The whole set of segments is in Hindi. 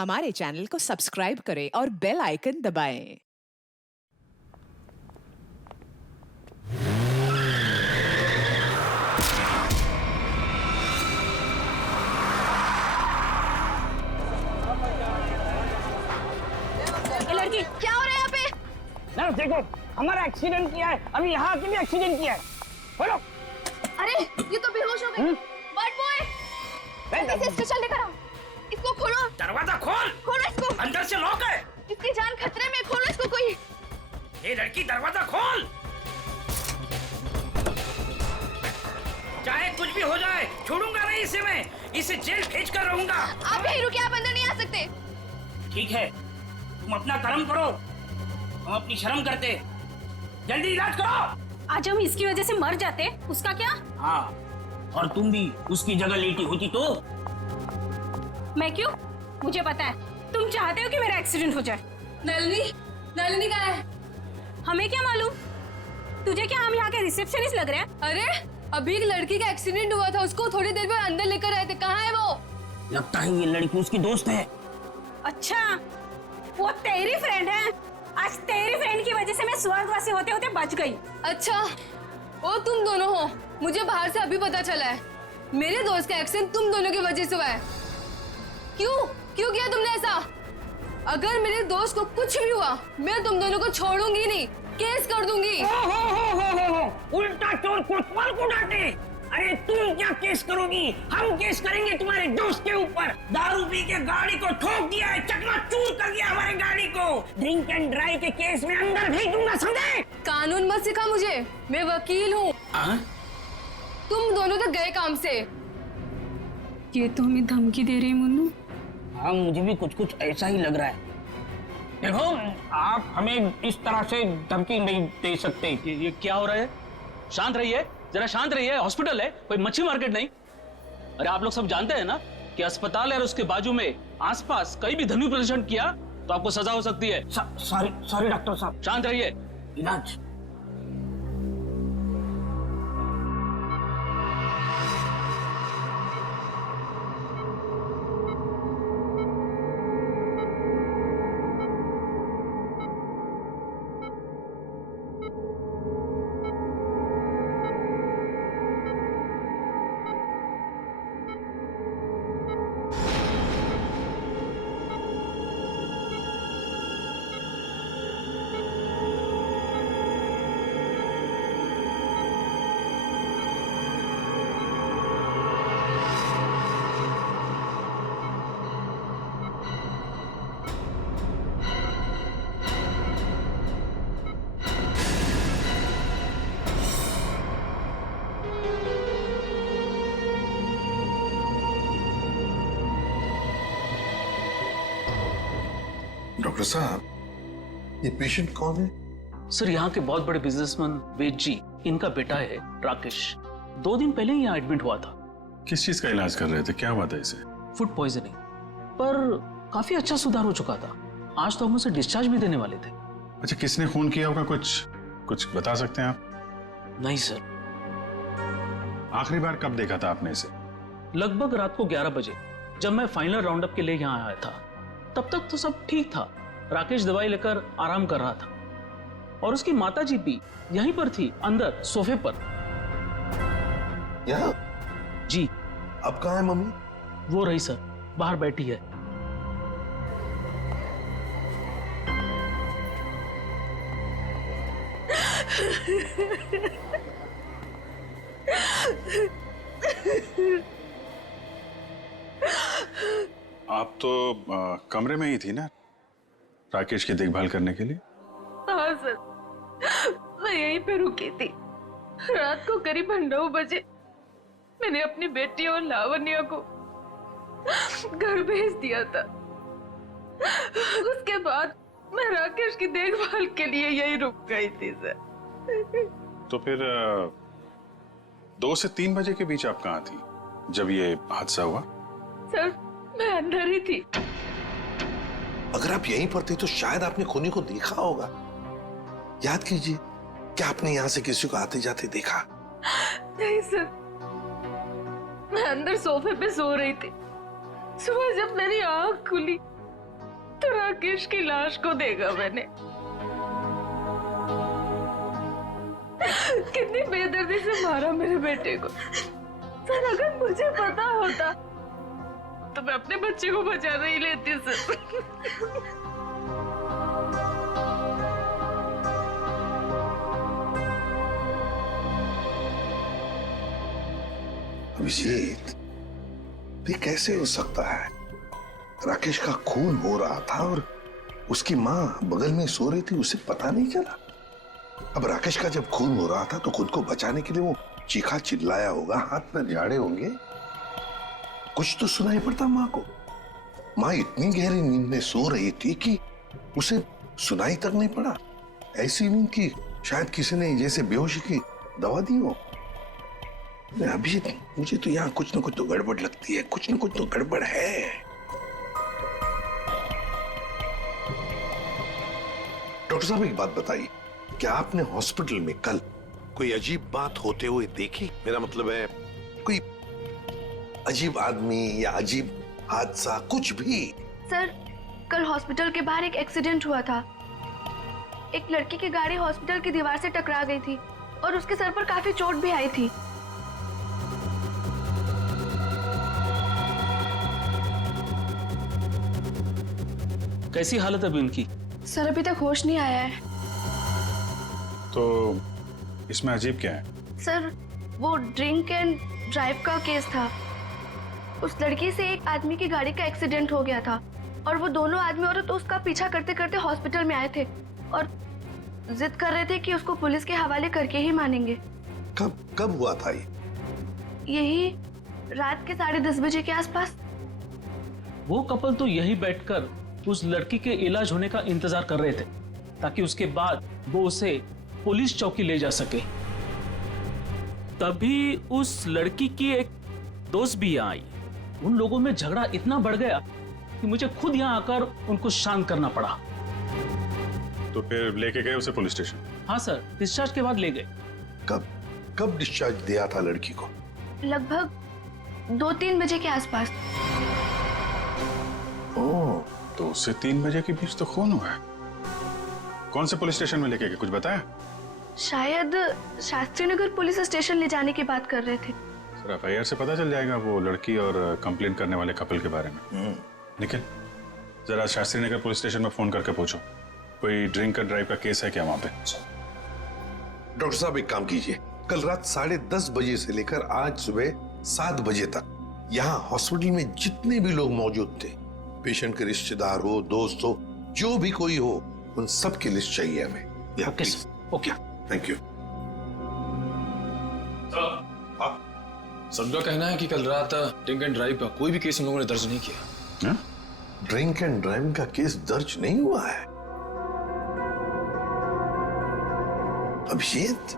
हमारे चैनल को सब्सक्राइब करें और बेल आइकन दबाएं। लड़की क्या हो रहा है यहाँ पे? नर्स देखो, हमारा एक्सीडेंट किया है। अभी यहाँ के भी एक्सीडेंट किया है। बोलो। अरे ये तो बेहोश हो गई। बर्ड बॉय, जल्दी से स्ट्रेचर लेकर आओ। इसको खोलो। दरवाजा खोल। खोलो इसको। अंदर से लॉक है। इसकी जान खतरे में, खोलो इसको कोई। ये लड़की दरवाजा खोल। चाहे कुछ भी हो जाए, छोड़ूंगा नहीं इसे मैं। इसे जेल भेज कर रहूंगा। आप यहीं रुकिए, आप अंदर नहीं आ सकते। ठीक है, तुम अपना कर्म करो, हम अपनी शर्म करते। जल्दी इलाज करो। आज हम इसकी वजह से मर जाते, उसका क्या? हाँ, और तुम भी उसकी जगह लेटी होती तो? मैं क्यों? मुझे पता है तुम चाहते हो कि मेरा एक्सीडेंट हो जाए। नलिनी कहाँ है? हमें क्या मालूम? तुझे क्या हम यहाँ के रिसेप्शनिस्ट लग रहे हैं? अरे अभी एक लड़की का एक्सीडेंट हुआ था, उसको थोड़ी देर में अंदर लेकर आए थे। कहाँ है वो? लगता है ये लड़की उसकी दोस्त है। अच्छा, वो तेरी फ्रेंड है। आज तेरी फ्रेंड की वजह से मैं स्वर्गवासी होते होते बच गई। अच्छा, वो तुम दोनों हो। मुझे बाहर से अभी पता चला है, मेरे दोस्त का एक्सीडेंट तुम दोनों की वजह से हुआ है। क्यों क्यों किया तुमने ऐसा? अगर मेरे दोस्त को कुछ भी हुआ, मैं तुम दोनों को छोड़ूंगी नहीं, केस कर दूंगी। हो। उल्टा चोर कोतवाल को डांटे। अरे तुम क्या केस करोगी? हम केस करेंगे तुम्हारे दोस्त के ऊपर। दारू पी के गाड़ी को ठोक दिया है, चकनाचूर कर दिया हमारी गाड़ी को। ड्रिंक एंड ड्राइव के केस में अंदर भेज दूंगा, समझे? कानून मत सिखा मुझे, मैं वकील हूँ। तुम दोनों तो गए काम से। ये तो हमें धमकी दे रही मुन्नू। हाँ, मुझे भी कुछ कुछ ऐसा ही लग रहा है। देखो, आप हमें इस तरह से धमकी नहीं दे सकते। ये क्या हो रहा है? शांत रहिए, जरा शांत रहिए। हॉस्पिटल है, कोई मच्छी मार्केट नहीं। अरे आप लोग सब जानते हैं ना कि अस्पताल है और उसके बाजू में आसपास कहीं भी ध्वनि प्रदर्शन किया तो आपको सजा हो सकती है। सॉरी डॉक्टर साहब। शांत रहिए। इलाज। डॉक्टर साहब, ये पेशेंट कौन है? सर, यहाँ के बहुत बड़े बिजनेसमैन वेद जी, इनका बेटा है राकेश। 2 दिन पहले ही यहाँ एडमिट हुआ था। किस चीज का इलाज कर रहे थे? क्या हुआ था इसे? फूड पॉइजनिंग, पर काफी अच्छा सुधार हो चुका था। आज तो हम उसे डिस्चार्ज भी देने वाले थे। अच्छा, किसने खून किया होगा? कुछ बता सकते हैं आप? नहीं सर। आखिरी बार कब देखा था आपने इसे? लगभग रात को 11 बजे, जब मैं फाइनल राउंड अप के लिए यहाँ आया था। तब तक तो सब ठीक था। राकेश दवाई लेकर आराम कर रहा था और उसकी माताजी भी यहीं पर थी, अंदर सोफे पर। यहाँ? जी। अब कहाँ है मम्मी? वो रही सर, बाहर बैठी है। आप तो कमरे में ही थी ना राकेश की देखभाल करने के लिए? हाँ सर, मैं यहीं पे रुकी थी। रात को करीब 9 बजे मैंने अपनी बेटी और लावण्या को घर भेज दिया था। उसके बाद मैं राकेश की देखभाल के लिए यहीं रुक गई थी सर। तो फिर 2 से 3 बजे के बीच आप कहाँ थी जब ये हादसा हुआ? सर, मैं अंदर ही थी। अगर आप यहीं पर थे तो शायद आपने खूनी को देखा होगा। याद कीजिए, क्या आपने यहाँ से किसी को आते जाते देखा? नहीं सर, मैं अंदर सोफे पे सो रही थी। सुबह जब मेरी आंख खुली राकेश की लाश को देखा मैंने। कितनी बेदर्दी से मारा मेरे बेटे को। सर अगर मुझे पता होता तो मैं अपने बच्चे को बचा नहीं लेती सर। अभिजीत, ये कैसे हो सकता है? राकेश का खून हो रहा था और उसकी मां बगल में सो रही थी, उसे पता नहीं चला। अब राकेश का जब खून हो रहा था तो खुद को बचाने के लिए वो चीखा चिल्लाया होगा, हाथ पैर झाड़े होंगे, कुछ तो सुनाई पड़ता मां को। मां इतनी गहरी नींद में सो रही थी कि उसे सुनाई तक नहीं पड़ा। ऐसी नींद की शायद किसी ने जैसे बेहोशी की दवा दी हो। अभी मुझे तो यहाँ कुछ ना कुछ तो गड़बड़ लगती है, कुछ ना कुछ तो गड़बड़ है। डॉक्टर साहब एक बात बताइए, क्या आपने हॉस्पिटल में कल कोई अजीब बात होते हुए देखी? मेरा मतलब है कोई अजीब आदमी या अजीब हादसा, कुछ भी? सर कल हॉस्पिटल के बाहर एक एक्सीडेंट हुआ था। एक लड़की की गाड़ी हॉस्पिटल की दीवार से टकरा गई थी और उसके सर पर काफी चोट भी आई थी। कैसी हालत है अभी उनकी? सर अभी तक होश नहीं आया है। तो इसमें अजीब क्या है? सर वो ड्रिंक एंड ड्राइव का केस था। उस लड़की से एक आदमी की गाड़ी का एक्सीडेंट हो गया था और वो दोनों आदमी औरत उसका पीछा करते करते हॉस्पिटल में आए थे और जिद कर रहे थे कि उसको पुलिस के हवाले करके ही मानेंगे। कब हुआ था ये? यही रात के 10:30 बजे के आसपास। वो कपल तो यही बैठकर उस लड़की के इलाज होने का इंतजार कर रहे थे ताकि उसके बाद वो उसे पुलिस चौकी ले जा सके। तभी उस लड़की की एक दोस्त भी यहाँ आई। उन लोगों में झगड़ा इतना बढ़ गया कि मुझे खुद यहाँ आकर उनको शांत करना पड़ा। तो फिर लेके गए उसे पुलिस स्टेशन? हाँ सर, डिस्चार्ज के बाद ले गए। कब डिस्चार्ज दिया था लड़की को? लगभग 2-3 बजे के आसपास। ओह, तो उससे 3 बजे के बीच तो खून हुआ है। कौन से पुलिस स्टेशन में लेके गए, कुछ बताया? शायद शास्त्री नगर पुलिस स्टेशन ले जाने की बात कर रहे थे। सर एफआईआर से पता चल जाएगा वो लड़की और कंप्लेंट करने वाले कपल के बारे में। निखिल, जरा शास्त्री नगर पुलिस स्टेशन में फोन करके पूछो कोई ड्रिंक एंड ड्राइव का केस है क्या वहां पे। डॉक्टर साहब एक काम कीजिए, कल रात 10:30 बजे से लेकर आज सुबह 7 बजे तक यहाँ हॉस्पिटल में जितने भी लोग मौजूद थे, पेशेंट के रिश्तेदार हो, दोस्त हो, जो भी कोई हो, उन सब की लिस्ट चाहिए हमें। Okay okay, thank you. सबका कहना है कि कल रात ड्रिंक एंड ड्राइव का कोई भी केस उन लोगों ने दर्ज नहीं किया। ड्रिंक एंड ड्राइविंग का केस दर्ज नहीं हुआ है? अभिजीत,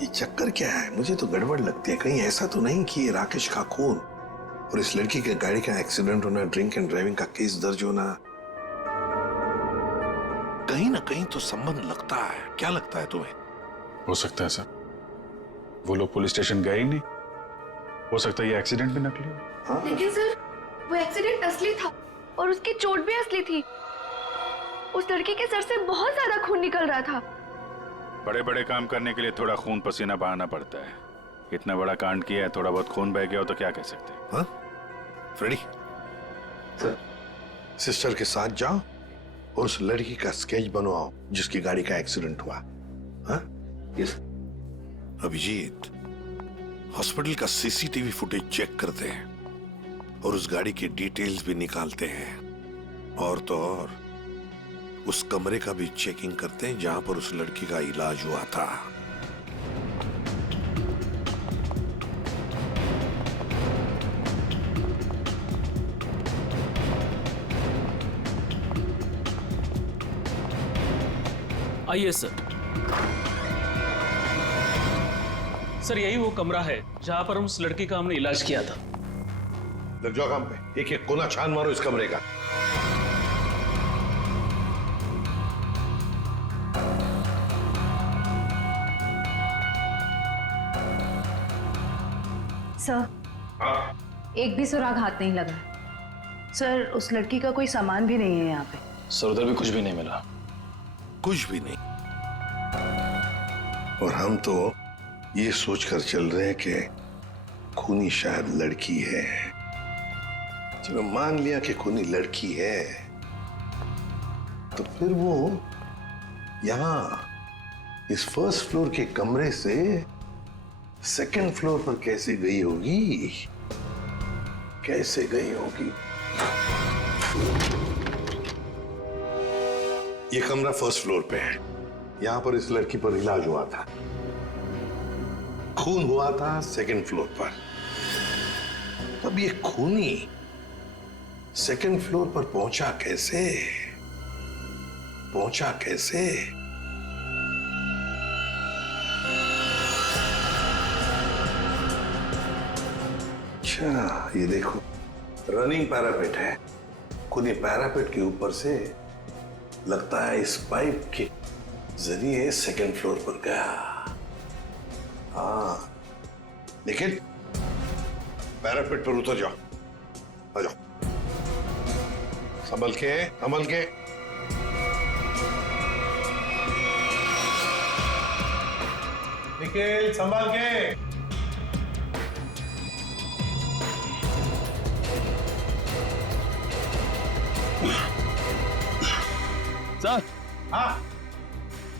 ये चक्कर क्या है? मुझे तो गड़बड़ लगती है। कहीं ऐसा तो नहीं कि ये राकेश का खून और इस लड़की के गाड़ी का एक्सीडेंट होना, ड्रिंक एंड ड्राइविंग का केस दर्ज होना, कहीं ना कहीं तो संबंध लगता है। क्या लगता है तुम्हें? हो सकता है सर, वो लोग पुलिस स्टेशन गए ही नहीं। हो सकता है ये एक्सीडेंट भी नकली हो। हाँ? लेकिन सर वो एक्सीडेंट असली था और उसकी चोट भी असली थी। उस लड़की के सर से बहुत ज्यादा खून निकल रहा था। बड़े बड़े काम करने के लिए थोड़ा खून पसीना बहाना पड़ता है। इतना बड़ा कांड किया है, थोड़ा बहुत खून बह गया हो तो क्या कह सकते हैं। हाँ? फ्रेडी, सिस्टर के साथ जाओ और उस लड़की का स्केच बनवाओ जिसकी गाड़ी का एक्सीडेंट हुआ। हाँ? यस। अभिजीत, हॉस्पिटल का सीसीटीवी फुटेज चेक करते हैं और उस गाड़ी की डिटेल्स भी निकालते हैं। और तो और उस कमरे का भी चेकिंग करते हैं जहां पर उस लड़की का इलाज हुआ था। आइए सर। सर यही वो कमरा है जहां पर उस लड़की का हमने इलाज किया था। लग जाओ काम पे, एक एक कोना छान मारो इस कमरे का। सर, एक भी सुराग हाथ नहीं लगा। सर उस लड़की का कोई सामान भी नहीं है यहाँ पे। सर उधर भी कुछ भी नहीं मिला। कुछ भी नहीं। और हम तो ये सोचकर चल रहे हैं कि खूनी शायद लड़की है। चलो मान लिया कि खूनी लड़की है, तो फिर वो यहां इस फर्स्ट फ्लोर के कमरे से सेकंड फ्लोर पर कैसे गई होगी? कैसे गई होगी? ये कमरा फर्स्ट फ्लोर पे है। यहां पर इस लड़की पर इलाज हुआ था। खून हुआ था सेकंड फ्लोर पर। तब ये खूनी सेकंड फ्लोर पर पहुंचा कैसे? पहुंचा कैसे? अच्छा, ये देखो रनिंग पैरापेट है। खूनी पैरापेट के ऊपर से लगता है इस पाइप के जरिए सेकंड फ्लोर पर गया। हाँ, लेकिन पैरापेट पर उतर जाओ, आ जाओ, संभल के, संभल के। निखिल संभल के। सर, हाँ,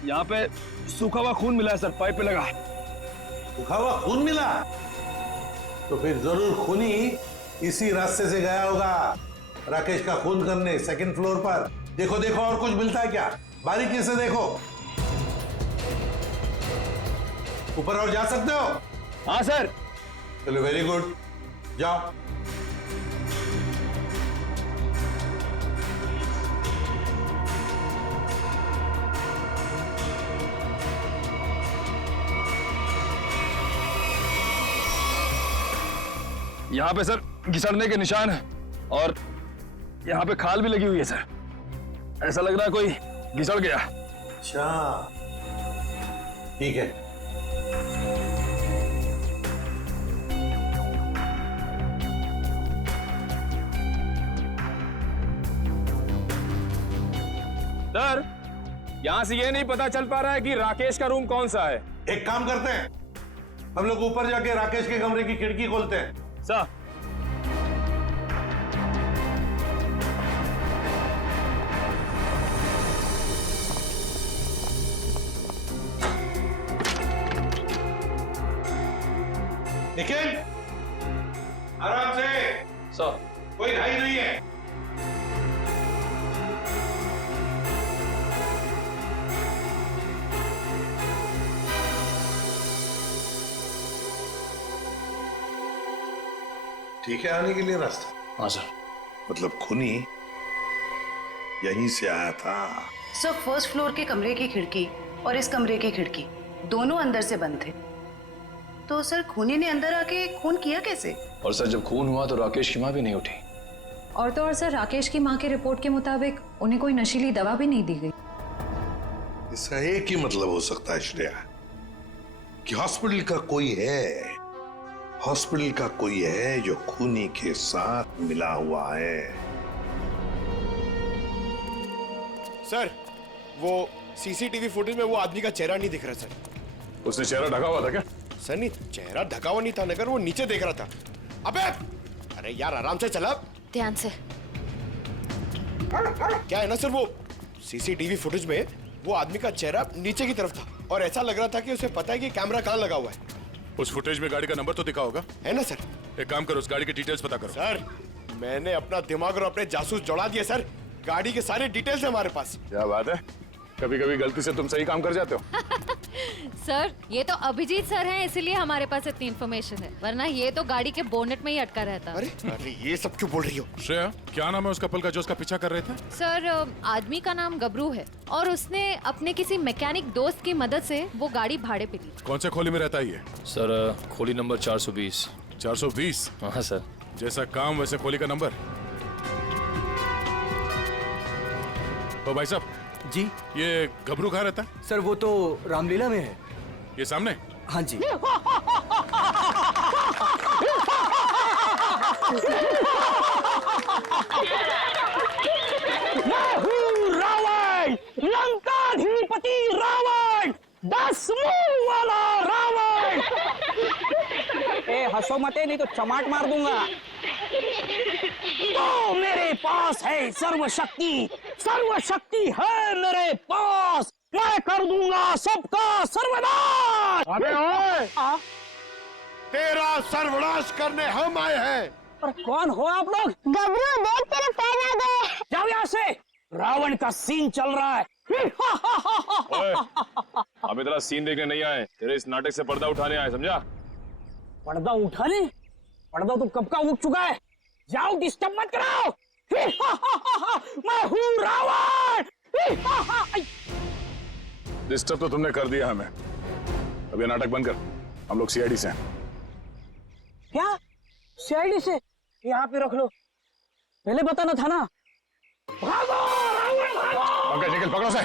यहाँ पे सूखा हुआ खून मिला है सर, पाइप पे लगा। सूखा हुआ खून मिला? तो फिर जरूर खूनी इसी रास्ते से गया होगा राकेश का खून करने सेकंड फ्लोर पर। देखो देखो और कुछ मिलता है क्या? बारीकी से देखो। ऊपर और जा सकते हो? हाँ सर। चलो वेरी गुड, जाओ। यहाँ पे सर घिसड़ने के निशान है और यहाँ पे खाल भी लगी हुई है सर। ऐसा लग रहा है कोई घिसड़ गया। अच्छा, ठीक है। सर, यहाँ से ये नहीं पता चल पा रहा है कि राकेश का रूम कौन सा है। एक काम करते हैं, हम लोग ऊपर जाके राकेश के कमरे की खिड़की खोलते हैं। सर, निखिल, आराम से। सर, कोई ढाई नहीं है। ठीक है आने के लिए रास्ता? हाँ सर। मतलब खूनी यहीं से आया था? सर फर्स्ट फ्लोर के कमरे की खिड़की और इस कमरे की खिड़की दोनों अंदर से बंद थे। तो सर खूनी ने अंदर आके खून किया कैसे? और सर जब खून हुआ तो राकेश की माँ भी नहीं उठी। और तो और सर राकेश की माँ के रिपोर्ट के मुताबिक उन्हें कोई नशीली दवा भी नहीं दी गई। इसका एक ही मतलब हो सकता है श्रेया, कि हॉस्पिटल का कोई है, हॉस्पिटल का कोई है जो खूनी के साथ मिला हुआ है। सर, वो सीसीटीवी फुटेज में वो आदमी का चेहरा नहीं दिख रहा सर। उसने चेहरा ढका हुआ था क्या? सर नहीं, चेहरा ढका हुआ नहीं था, नगर वो नीचे देख रहा था। अबे, अरे यार आराम से चला। ध्यान से। क्या है ना सर, वो सीसीटीवी फुटेज में वो आदमी का चेहरा नीचे की तरफ था और ऐसा लग रहा था कि उसे पता है कि कैमरा कहाँ लगा हुआ है। उस फुटेज में गाड़ी का नंबर तो दिखा होगा? है ना सर। एक काम करो, उस गाड़ी की डिटेल्स पता करो। सर, मैंने अपना दिमाग और अपने जासूस जोड़ा दिए सर। गाड़ी के सारे डिटेल्स है हमारे पास। क्या बात है, कभी कभी गलती से तुम सही काम कर जाते हो। सर ये तो अभिजीत सर हैं, इसीलिए हमारे पास इतनी इन्फॉर्मेशन है, वरना ये तो गाड़ी के बोनेट में ही अटका रहता। अरे अरे ये सब क्यों बोल रही हो? श्रेया, क्या नाम है उस कपल का जो उसका पीछा कर रहे थे? सर आदमी का नाम गबरू है और उसने अपने किसी मैकेनिक दोस्त की मदद से वो गाड़ी भाड़े पे ली। कौन से खोली में रहता है ये? सर खोली नंबर 420। 420? हाँ सर। जैसा काम वैसे खोली का नंबर। तो भाई साहब जी, ये गबरू कहाँ रहता है? सर वो तो रामलीला में है। ये सामने? हाँ जी। मुंह वाला रावण। ए हंसो मते नहीं तो चमाट मार दूंगा। तो मेरे पास है सर्वशक्ति, सर्वशक्ति है मेरे पास, मैं कर दूंगा सबका सर्वनाश। अबे ओए, तेरा सर्वनाश करने हम आए हैं। पर कौन हो आप लोग? गबरू देख तेरे पैर आ गए। जाओ यहाँ से, रावण का सीन चल रहा है। ओए, हम इतना सीन देखने नहीं आए, तेरे इस नाटक से पर्दा उठाने आए, समझा? पर्दा उठाने? पर्दा तो कब का उठ चुका है। जाओ, डिस्टर्ब मत कराओ। मैं हूँ रावण। डिस्टर्ब तो तुमने कर दिया हमें। अब ये नाटक बंद कर, हम लोग सीआईडी से हैं। क्या सीआईडी से? यहाँ पे रख लो, पहले बताना था ना। भागो रावण भागो। पंकज निकल, पकड़ो से।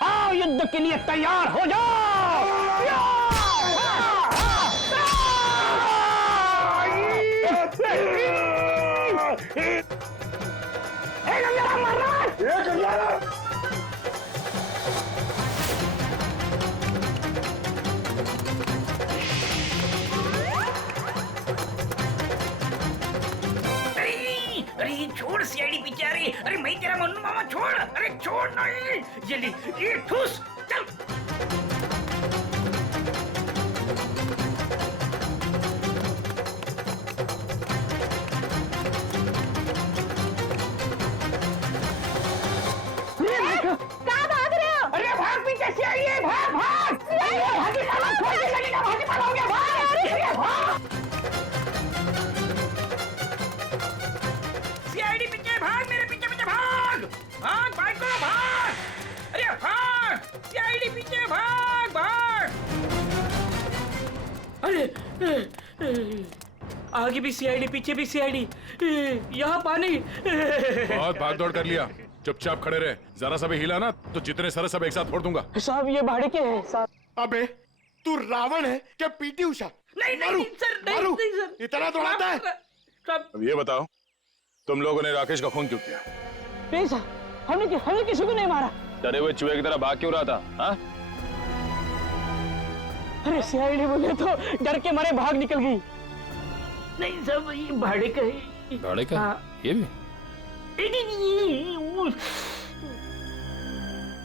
आओ, युद्ध के लिए तैयार हो जाओ। अरे छोड़ सीआईडी पीछे आ रही। अरे मैं तेरा मन्नू मामा, छोड़। अरे छोड़ नहीं, जल्दी ये ठूस, चल। कहाँ भाग रहे हो? अरे भाग, पीछे सीआईडी है, भाग भाग। भागी साला, छोड़ के लगेगा, भागी पाला हो गया, भाग भाग। सीआईडी पीछे भाग, मेरे पीछे पीछे भाग भाग भाग को भाग। अरे भाग, सीआईडी पीछे भाग भाग। अरे आगे भी सीआईडी, पीछे भी सीआईडी, यहाँ पानी। बहुत भाग दौड़ कर लिया, चुपचाप खड़े रहे। जरा सा भी हिला ना तो जितने सारे सब एक साथ फोड़ दूंगा। साहब ये भाड़े के हैं साहब। अबे तू रावण है क्या पीटी उषा? नहीं नहीं सर, नहीं सर, इतना दौड़ाता है। अब ये बताओ, तुम लोगों ने राकेश का खून क्यों किया? नहीं सर, हमने किसी को नहीं मारा। डरे हुए चूहे की तरह भाग क्यों रहा था? हाँ? अरे सीआईडी बोले तो डर के मारे भाग निकल गई। नहीं सब ये भाड़े का है। भाड़े का? ये भी?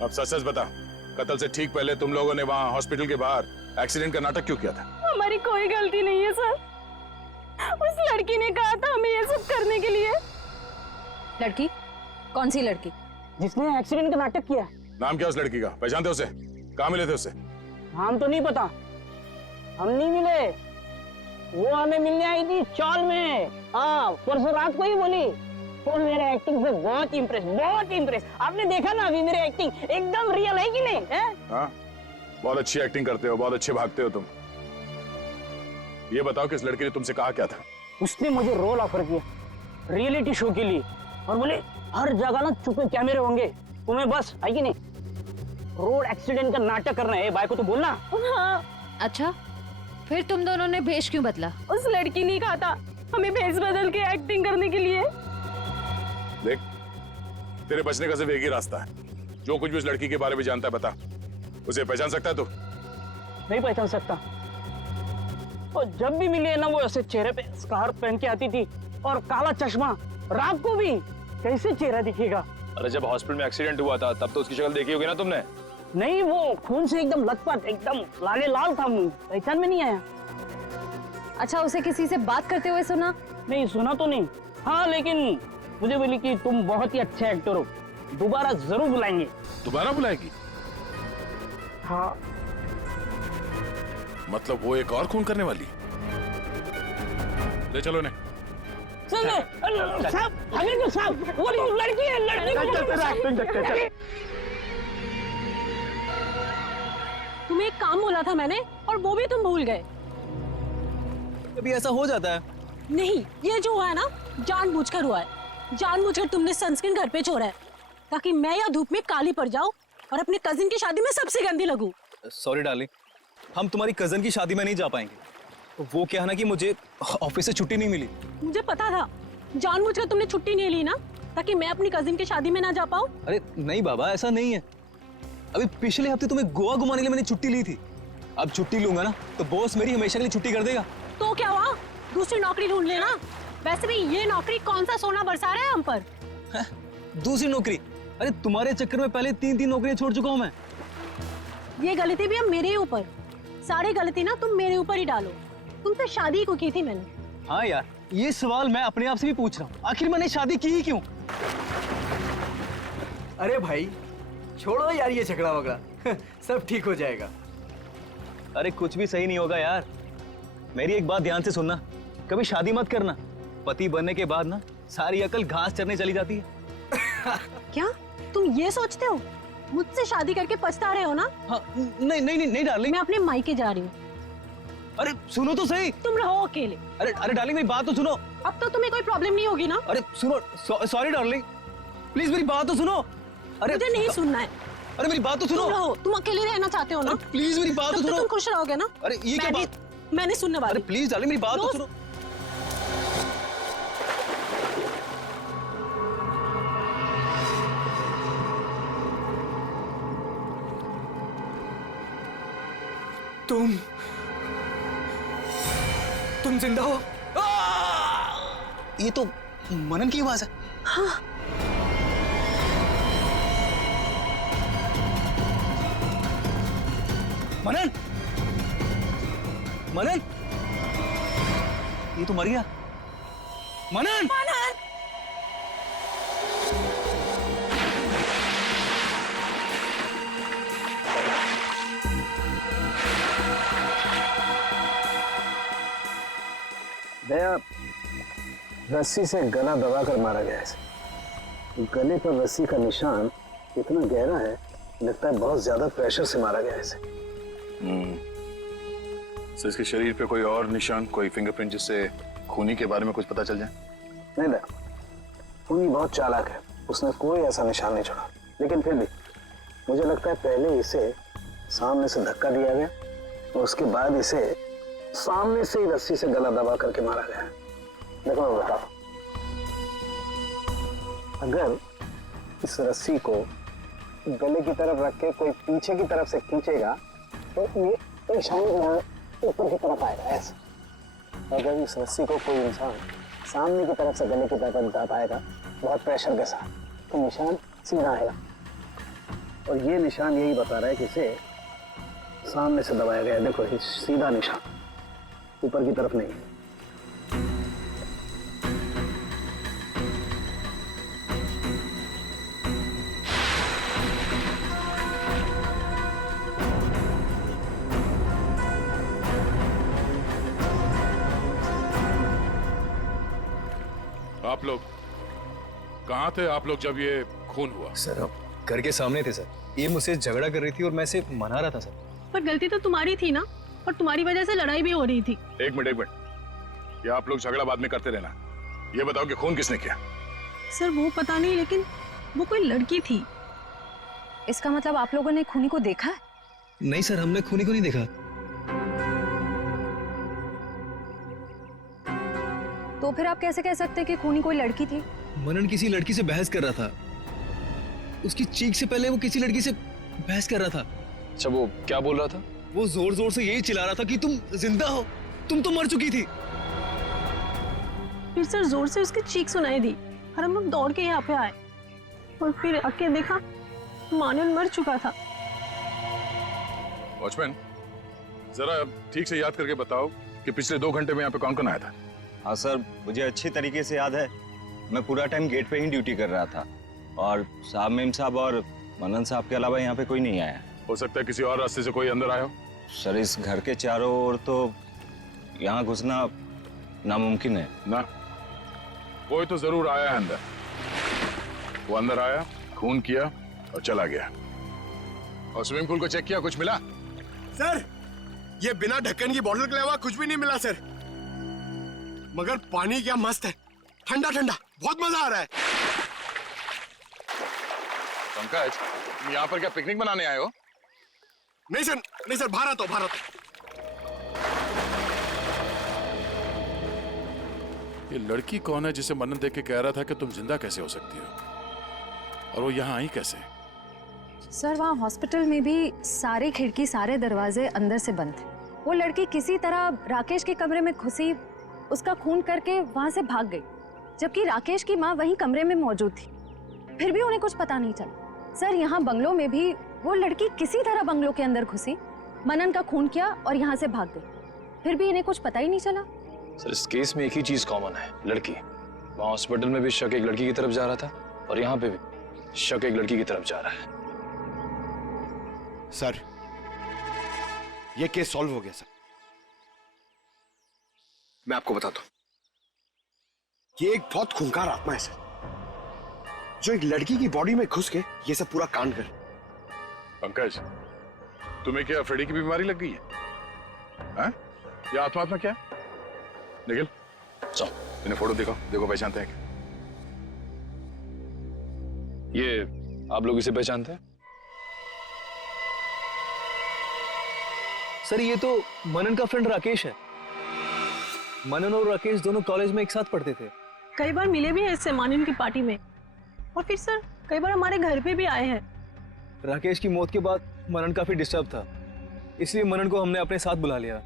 अब सच बता, कत्ल से ठीक पहले तुम लोगों ने वहाँ हॉस्पिटल के बाहर एक्सीडेंट का नाटक क्यों किया था? हमारी कोई गलती नहीं है सर, उस लड़की ने कहा था हमें ये सब करने के लिए। लड़की? कौन सी लड़की? जिसने एक्सीडेंट का नाटक किया। नाम क्या उस लड़की का? पहचानते उसे? कहाँ मिले थे उससे? नाम तो नहीं पता, हम नहीं मिले। वो हमें मिलने आई थी चौल में। हाँ, परसों रात को ही बोली। तो मेरे एक्टिंग से बहुत इम्प्रेस। आपने देखा ना अभी मेरी एक्टिंग एकदम रियल है कि नहीं है? हाँ, बहुत अच्छी एक्टिंग करते हो, बहुत अच्छे भागते हो तुम। ये बताओ कि इस लड़की ने तुमसे कहा क्या था? उसने मुझे रोल ऑफर किया रियलिटी शो के लिए और बोले हर जगह ना छुपे कैमरे होंगे, तुम्हें बस है कि नहीं रोड एक्सीडेंट का नाटक करना है। भाई को तो बोलना। हाँ। अच्छा, फिर तुम दोनों ने भेष क्यों बदला? उस लड़की ने कहा था हमें भेष बदल के एक्टिंग करने के लिए। देख, तेरे बचने का सिर्फ एक ही रास्ता है। जो कुछ भी उस लड़की के बारे में जानता है बता। उसे पहचान सकता है तू? नहीं पहचान सकता। और जब भी मिली है ना, वो ऐसे चेहरे पे स्कार्फ पहन के आती थी और काला चश्मा। रात को भी कैसे चेहरा दिखेगा? अरे जब हॉस्पिटल में एक्सीडेंट हुआ था तब तो उसकी शक्ल देखी होगी ना तुमने? नहीं, वो खून से एकदम लथपथ, एकदम लाले लाल था, मुंह पहचान में नहीं आया। अच्छा, उसे किसी से बात करते हुए सुना? नहीं सुना तो नहीं। हाँ, लेकिन मुझे बोली कि तुम बहुत ही अच्छे एक्टर हो, दोबारा जरूर बुलाएंगे। दोबारा बुलाएगी? हाँ। मतलब वो एक और खून करने वाली? ले चलो ने। साहब, वो लड़की है, लड़की को तुम्हें एक काम बोला था मैंने और वो भी तुम भूल गए। कभी ऐसा हो जाता है। नहीं, ये जो हुआ है ना जानबूझकर हुआ है। जानबूझकर तुमने सनस्क्रीन घर पे छोड़ा है ताकि मैं या धूप में काली पड़ जाऊं और अपने कजिन की शादी में सबसे गंदी लगूं। सॉरी डार्लिंग, हम तुम्हारी कजन की शादी में नहीं जा पाएंगे। वो क्या है ना कि मुझे ऑफिस से छुट्टी नहीं मिली। मुझे पता था, जानबूझकर तुमने छुट्टी नहीं ली ना ताकि मैं अपनी कजिन की शादी में ना जा पाऊं। अरे नहीं बाबा, ऐसा नहीं है। अभी पिछले हफ्ते तुम्हें गोवा घुमाने के लिए मैंने छुट्टी ली थी। अब छुट्टी लूंगा ना तो बॉस मेरी हमेशा के लिए छुट्टी कर देगा। तो क्या हुआ, दूसरी नौकरी ढूंढ लेना। वैसे भी ये नौकरी कौन सा सोना बरसा रहा है हम पर। दूसरी नौकरी? अरे तुम्हारे चक्कर में पहले 3 नौकरियां छोड़ चुका हूं मैं। ये गलती भी अब मेरे ही ऊपर। सारी गलती ना तुम मेरे ऊपर ही डालो। तुमसे शादी को की थी मैंने। हाँ यार, ये सवाल मैं अपने आप से भी पूछ रहा हूँ, आखिर मैंने शादी की ही क्यों? अरे भाई छोड़ो यार ये झगड़ा वगड़ा सब ठीक हो जाएगा। अरे कुछ भी सही नहीं होगा यार। मेरी एक बात ध्यान से सुनना, कभी शादी मत करना। पति बनने के बाद ना सारी अकल घास चरने चली जाती है। क्या तुम ये सोचते हो मुझसे शादी करके पछता रहे हो ना? हाँ, नहीं डार्लिंग, मैं अपने मायके जा रही हूँ। अरे सुनो तो सही। तुम रहो अकेले। अरे डार्लिंग मेरी बात तो सुनो। अब तो तुम्हें कोई प्रॉब्लम नहीं होगी ना? अरे सुनो, सॉरी डार्लिंग, प्लीज मेरी बात तो सुनो। अरे मुझे नहीं सुनना है। अरे मेरी बात तो सुनो। तुम रहो, तुम अकेले रहना चाहते हो ना? प्लीज मेरी बात तो सुनो। तुम खुश रहोगे ना? अरे ये क्या बात? मैंने सुनने वाली। अरे प्लीज डार्लिंग मेरी बात तो सुनो। तुम जिंदा हो? ये तो मनन की आवाज है। हाँ। मनन, मनन, ये तो मर गया। मनन, मनन, दया रस्सी से गला दबाकर मारा गया है। गले पर रस्सी का निशान इतना गहरा है, लगता है बहुत ज्यादा प्रेशर से मारा गया है इसे। सर इसके शरीर पे कोई और निशान, कोई फिंगरप्रिंट जिससे खूनी के बारे में कुछ पता चल जाए? नहीं दया, खूनी बहुत चालाक है, उसने कोई ऐसा निशान नहीं छोड़ा। लेकिन फिर भी मुझे लगता है पहले इसे सामने से धक्का दिया गया और उसके बाद इसे सामने से ही रस्सी से गला दबा करके मारा गया। देखो मैं बताओ, अगर इस रस्सी को गले की तरफ रख के कोई पीछे की तरफ से खींचेगा तो ये निशान ऊपर की तरफ आएगा ऐसे। अगर इस रस्सी को कोई इंसान सामने की तरफ से गले की तरफ दबाएगा बहुत प्रेशर के साथ, तो निशान सीधा आएगा। और ये निशान यही बता रहा है कि इसे सामने से दबाया गया। देखो ये सीधा निशान, ऊपर की तरफ नहीं। आप लोग कहाँ थे? आप लोग जब ये खून हुआ? सर हम घर के सामने थे सर। ये मुझसे झगड़ा कर रही थी और मैं इसे मना रहा था सर। पर गलती तो तुम्हारी थी ना, और तुम्हारी वजह से लड़ाई भी हो रही थी। एक मिनट, ये आप लोग झगड़ा बाद में करते रहना। ये बताओ कि खून किसने किया? सर वो पता नहीं, लेकिन वो कोई लड़की थी। इसका मतलब आप लोगों ने खूनी को देखा है? नहीं सर, हमने खूनी को नहीं देखा। तो फिर आप कैसे कह सकते हैं कि खूनी कोई लड़की थी? मनन किसी लड़की से बहस कर रहा था। उसकी चीख से पहले वो किसी लड़की से बहस कर रहा था। अच्छा वो क्या बोल रहा था? वो जोर जोर से यही चिल्ला रहा था कि तुम जिंदा हो, तुम तो मर चुकी थी। फिर सर जोर से उसकी चीख सुनाई दी और हम लोग दौड़ के यहाँ पे आए और फिर आके देखा मानन मर चुका था। वॉचमैन, जरा ठीक से याद करके बताओ कि पिछले 2 घंटे में यहाँ पे कौन कौन आया था? हाँ सर, मुझे अच्छी तरीके से याद है। मैं पूरा टाइम गेट पे ही ड्यूटी कर रहा था और साहब, मेम साहब और मनन साहब के अलावा यहाँ पे कोई नहीं आया। हो सकता है किसी और रास्ते से कोई अंदर आया हो। सर इस घर के चारों ओर तो यहाँ घुसना नामुमकिन है ना। कोई तो जरूर आया है अंदर। वो अंदर आया, खून किया और चला गया। और स्विमिंग पूल को चेक किया, कुछ मिला? सर, ये बिना ढक्कन की बोतल के अलावा कुछ भी नहीं मिला सर। मगर पानी क्या मस्त है, ठंडा ठंडा, बहुत मजा आ रहा है। पंकज, तुम यहाँ पर क्या पिकनिक मनाने आए हो? नहीं सर, नहीं सर, बाहर आता हूं, बाहर आता हूं। ये लड़की कौन है जिसे मनन देख के कह रहा था कि तुम जिंदा कैसे हो सकती हो, और वो यहाँ आई कैसे? सर, वहाँ हॉस्पिटल में भी सारे खिड़की सारे दरवाजे अंदर से बंद थे। वो लड़की किसी तरह राकेश के कमरे में घुसी, उसका खून करके वहाँ से भाग गई, जबकि राकेश की माँ वहीं कमरे में मौजूद थी। फिर भी उन्हें कुछ पता नहीं चला। सर, यहाँ बंगलों में भी वो लड़की किसी तरह बंगलों के अंदर घुसी, मनन का खून किया और यहाँ से भाग गई। फिर भी इन्हें कुछ पता ही नहीं चला। सर, इस केस में एक ही चीज कॉमन है, लड़की। वहाँ हॉस्पिटल में भी शक एक लड़की की तरफ जा रहा था और यहाँ पे भी शक एक लड़की की तरफ जा रहा है। सर, ये केस सॉल्व हो गया सर। मैं आपको बताता हूं, ये एक बहुत खूंखार आत्मा है सर, जो एक लड़की की बॉडी में घुस के ये सब पूरा कांड कर। पंकज, तुम्हें क्या फ्रेडी की बीमारी लग गई है? हाँ? ये आत्मा क्या है? निखिल, चलो इन्हें फोटो दिखाओ, देखो पहचानते हैं क्या? ये आप लोग इसे पहचानते हैं? सर, ये तो मनन का फ्रेंड राकेश है। मनन और राकेश दोनों कॉलेज में एक साथ पढ़ते थे। कई बार मिले भी हैं इससे मानिन की पार्टी में, और फिर सर कई बार हमारे घर पे भी आए हैं। राकेश की मौत के बाद मनन काफी डिस्टर्ब था, इसलिए मनन को हमने अपने साथ बुला लिया।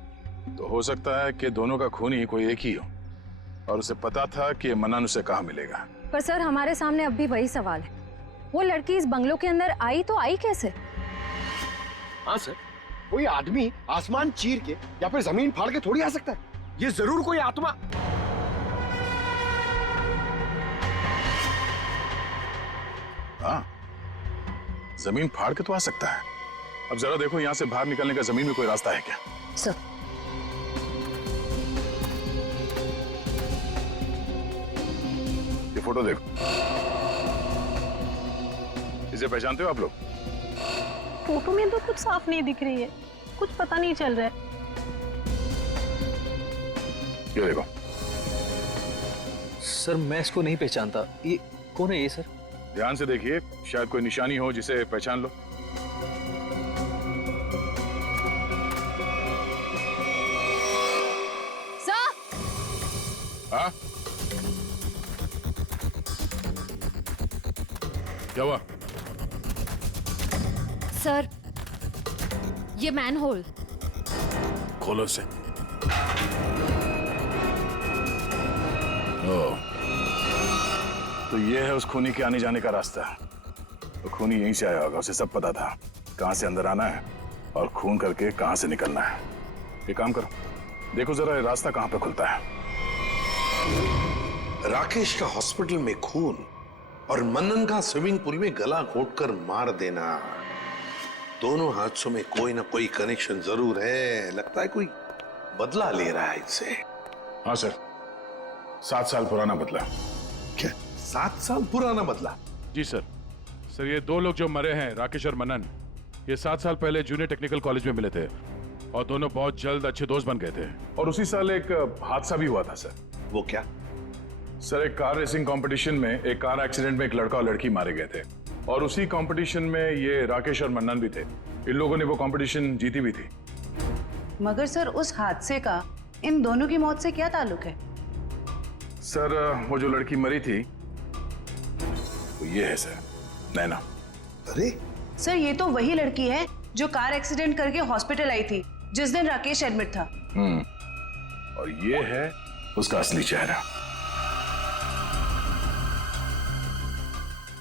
तो हो सकता है कि दोनों का खूनी कोई एक ही हो, और उसे पता था कि मनन उसे कहाँ मिलेगा। पर सर, हमारे सामने अब भी वही सवाल है, वो लड़की इस बंगलो के अंदर आई तो आई कैसे? हाँ सर, कोई आदमी आसमान चीर के या फिर जमीन फाड़ के थोड़ी आ सकता है। ये जरूर कोई आत्मा। हाँ, जमीन फाड़ के तो आ सकता है। अब जरा देखो, यहाँ से बाहर निकलने का जमीन में कोई रास्ता है क्या? सर, ये फोटो देखो, इसे पहचानते हो आप लोग? फोटो में तो कुछ साफ नहीं दिख रही है, कुछ पता नहीं चल रहा है। ये देखो। सर, मैं इसको नहीं पहचानता। ये कौन है ये सर? ध्यान से देखिए, शायद कोई निशानी हो जिसे पहचान लो। सर! हाँ? क्या हुआ? सर, ये मैनहोल। खोलो इसे। तो ये है उस खूनी के आने जाने का रास्ता। तो खूनी यहीं से आया होगा, उसे सब पता था कहां से अंदर आना है और खून करके कहां से निकलना है। ये काम करो, देखो जरा ये रास्ता कहां पे खुलता है। राकेश का हॉस्पिटल में खून और मनन का स्विमिंग पूल में गला घोटकर मार देना, दोनों हादसों में कोई ना कोई कनेक्शन जरूर है। लगता है कोई बदला ले रहा है इनसे। हाँ सर, 7 साल पुराना बदला। क्या 7 साल पुराना बदला? जी सर। सर, ये 2 लोग जो मरे हैं, राकेश और मनन, ये 7 साल पहले जूनियर टेक्निकल कॉलेज में मिले थे और दोनों बहुत जल्द अच्छे दोस्त बन गए थे। और उसी साल एक हादसा भी हुआ था सर। वो क्या? सर, एक कार रेसिंग कंपटीशन में एक कार एक्सीडेंट में एक लड़का और लड़की मारे गए थे, और उसी कंपटीशन में ये राकेश और मन्नन भी थे। इन लोगों ने वो कंपटीशन जीती भी थी। मगर सर, उस हादसे का इन दोनों की मौत से क्या ताल्लुक है? सर, वो जो लड़की मरी थी वो ये है सर, नैना। अरे सर, ये तो वही लड़की है जो कार एक्सीडेंट करके हॉस्पिटल आई थी जिस दिन राकेश एडमिट था। और ये है उसका असली चेहरा।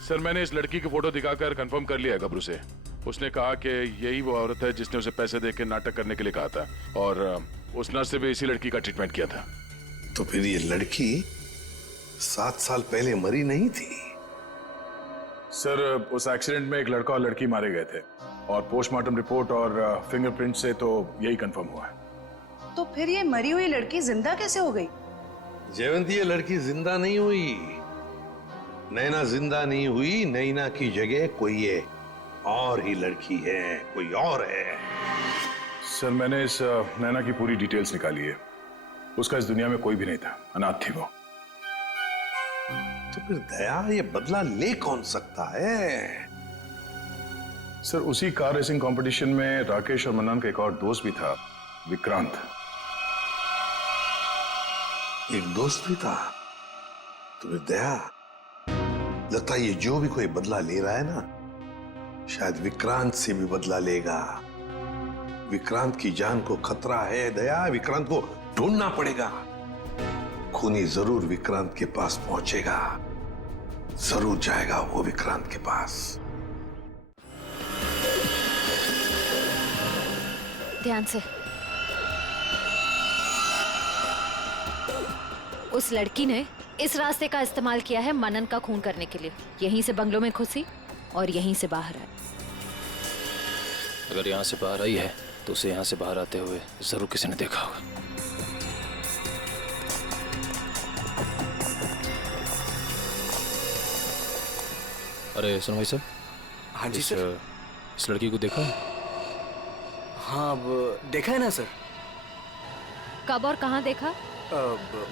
सर, मैंने इस लड़की की फोटो दिखाकर कंफर्म कर लिया है गबरू से। उसने कहा कि यही वो औरत है जिसने उसे पैसे देके नाटक करने के लिए कहा था, और उस नर्स से भी इसी लड़की का ट्रीटमेंट किया था। तो फिर ये लड़की 7 साल पहले मरी नहीं थी? सर, उस एक्सीडेंट में एक लड़का और लड़की मारे गए थे, और पोस्टमार्टम रिपोर्ट और फिंगरप्रिंट से तो यही कंफर्म हुआ है। तो फिर ये मरी हुई लड़की जिंदा कैसे हो गई? जयवंती, ये लड़की जिंदा नहीं हुई। नैना जिंदा नहीं हुई। नैना की जगह कोई ये और ही लड़की है, कोई और है। सर मैंने इस नैना की पूरी डिटेल्स निकाली है। उसका इस दुनिया में कोई भी नहीं था, अनाथ थी वो। तो फिर दया ये बदला ले कौन सकता है? सर उसी कार रेसिंग कंपटीशन में राकेश और मन्नान का एक और दोस्त भी था, विक्रांत। एक दोस्त भी था? तो फिर दया लगता है ये जो भी कोई बदला ले रहा है ना, शायद विक्रांत से भी बदला लेगा। विक्रांत की जान को खतरा है दया, विक्रांत को ढूंढना पड़ेगा। खूनी जरूर विक्रांत के पास पहुंचेगा, जरूर जाएगा वो विक्रांत के पास। ध्यान से। उस लड़की ने इस रास्ते का इस्तेमाल किया है मनन का खून करने के लिए। यहीं से बंगलों में घुसी और यहीं से बाहर आई। अगर यहाँ से बाहर आई है तो उसे यहाँ से बाहर आते हुए जरूर किसी ने देखा होगा। अरे सुनो भाई साहब। हाँ जी सर। इस लड़की को देखा? हाँ अब देखा है ना सर। कब और कहाँ देखा?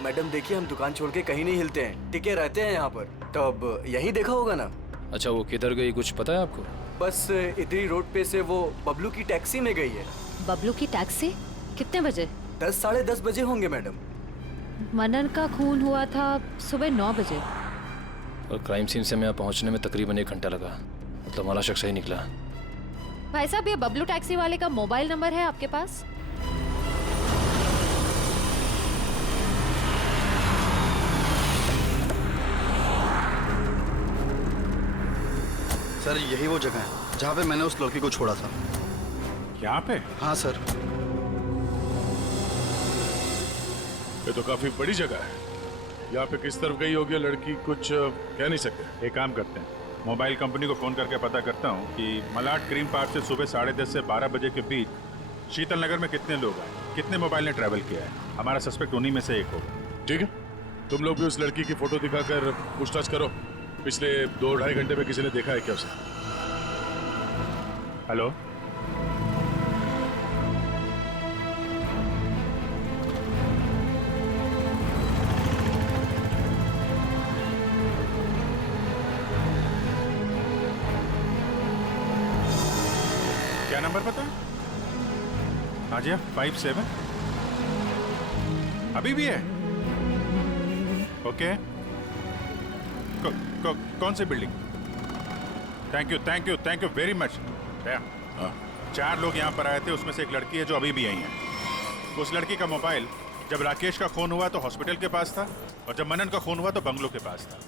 मैडम देखिए, हम दुकान छोड़ के कहीं नहीं हिलते हैं, टिके रहते हैं यहाँ पर। तो अब यही देखा होगा ना। अच्छा वो किधर गई कुछ पता है आपको? बस इधरी रोड पे से वो बबलू की टैक्सी में गई है। बबलू की टैक्सी? कितने बजे? 10 साढ़े 10 बजे होंगे मैडम। मनन का खून हुआ था सुबह 9 बजे। और क्राइम सीन से मैं यहाँ पहुँचने में तकरीबन 1 घंटा लगा। मतलब हमारा शख्स ही निकला। भाई साहब ये बबलू टैक्सी वाले का मोबाइल नंबर है आपके पास? सर यही वो जगह है जहाँ पे मैंने उस लड़की को छोड़ा था। यहाँ पे? हाँ सर। ये तो काफी बड़ी जगह है। यहाँ पे किस तरफ गई होगी लड़की कुछ कह नहीं सकते। एक काम करते हैं, मोबाइल कंपनी को फोन करके पता करता हूँ कि मलाड क्रीम पार्क से सुबह 10:30 से 12 बजे के बीच शीतल नगर में कितने लोग आए, कितने मोबाइल ने ट्रैवल किया है। हमारा सस्पेक्ट उन्हीं में से एक होगा। ठीक है, तुम लोग भी उस लड़की की फोटो दिखाकर पूछताछ करो। पिछले 2-2.5 घंटे में किसी ने देखा है क्या उसे? हेलो, क्या नंबर पता है? हाँ जी, 57 अभी भी है? ओके। कौन सी building? Thank you very much. 4 लोग यहाँ पर आए थे, उसमें से एक लड़की है जो अभी भी आई है। उस लड़की का मोबाइल जब राकेश का खून हुआ तो हॉस्पिटल के पास था, और जब मनन का खून हुआ तो बंगलो के पास था।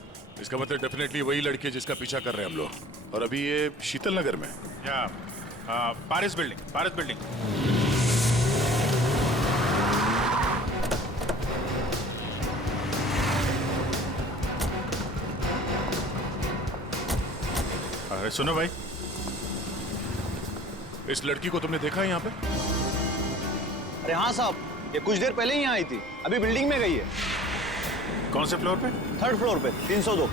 इसका मतलब डेफिनेटली वही लड़की है जिसका पीछा कर रहे हैं हम लोग। और अभी ये शीतल नगर में या पारिस बिल्डिंग। अरे सुनो भाई, इस लड़की को तुमने देखा है यहाँ पे? अरे हाँ साहब, ये कुछ देर पहले ही यहाँ आई थी, अभी बिल्डिंग में गई है। कौन से फ्लोर पे? 3rd फ्लोर पे, 302।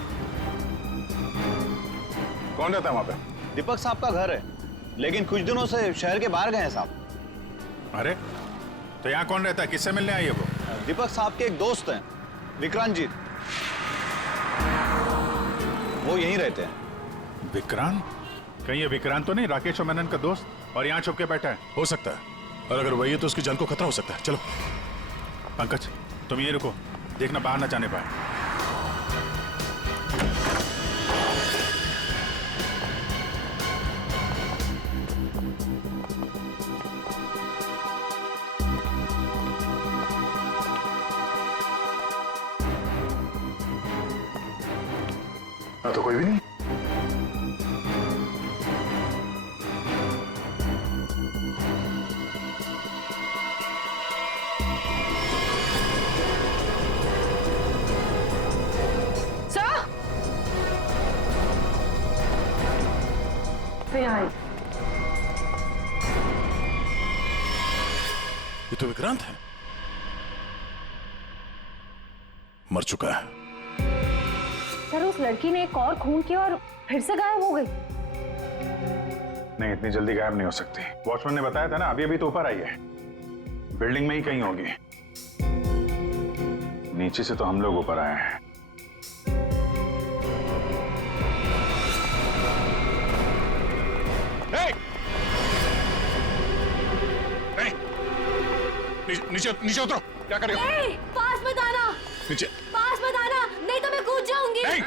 कौन रहता है वहाँ पे? दीपक साहब का घर है, लेकिन कुछ दिनों से शहर के बाहर गए हैं साहब। अरे तो यहाँ कौन रहता है? किससे मिलने आई है वो? दीपक साहब के एक दोस्त हैं, विक्रांत जी, वो यहीं रहते हैं। विक्रांत? कहीं ये विक्रांत तो नहीं राकेश और मनन का दोस्त, और यहाँ छुप के बैठा है? हो सकता है, और अगर वही है तो उसकी जान को खतरा हो सकता है। चलो पंकज, तुम ये रुको, देखना बाहर ना जाने पाए। तो कोई भी नहीं। ये तो विक्रांत है, मर चुका है। सर उस लड़की ने एक और खून किया और फिर से गायब हो गई। नहीं, इतनी जल्दी गायब नहीं हो सकती। वॉचमैन ने बताया था ना, अभी अभी तो ऊपर आई है, बिल्डिंग में ही कहीं होगी। नीचे से तो हम लोग ऊपर आए हैं। नीचे नीचे उतरो। क्या करेगा? पास मत आना, नीचे पास मत आना, नहीं तो मैं कूद जाऊंगी। नहीं,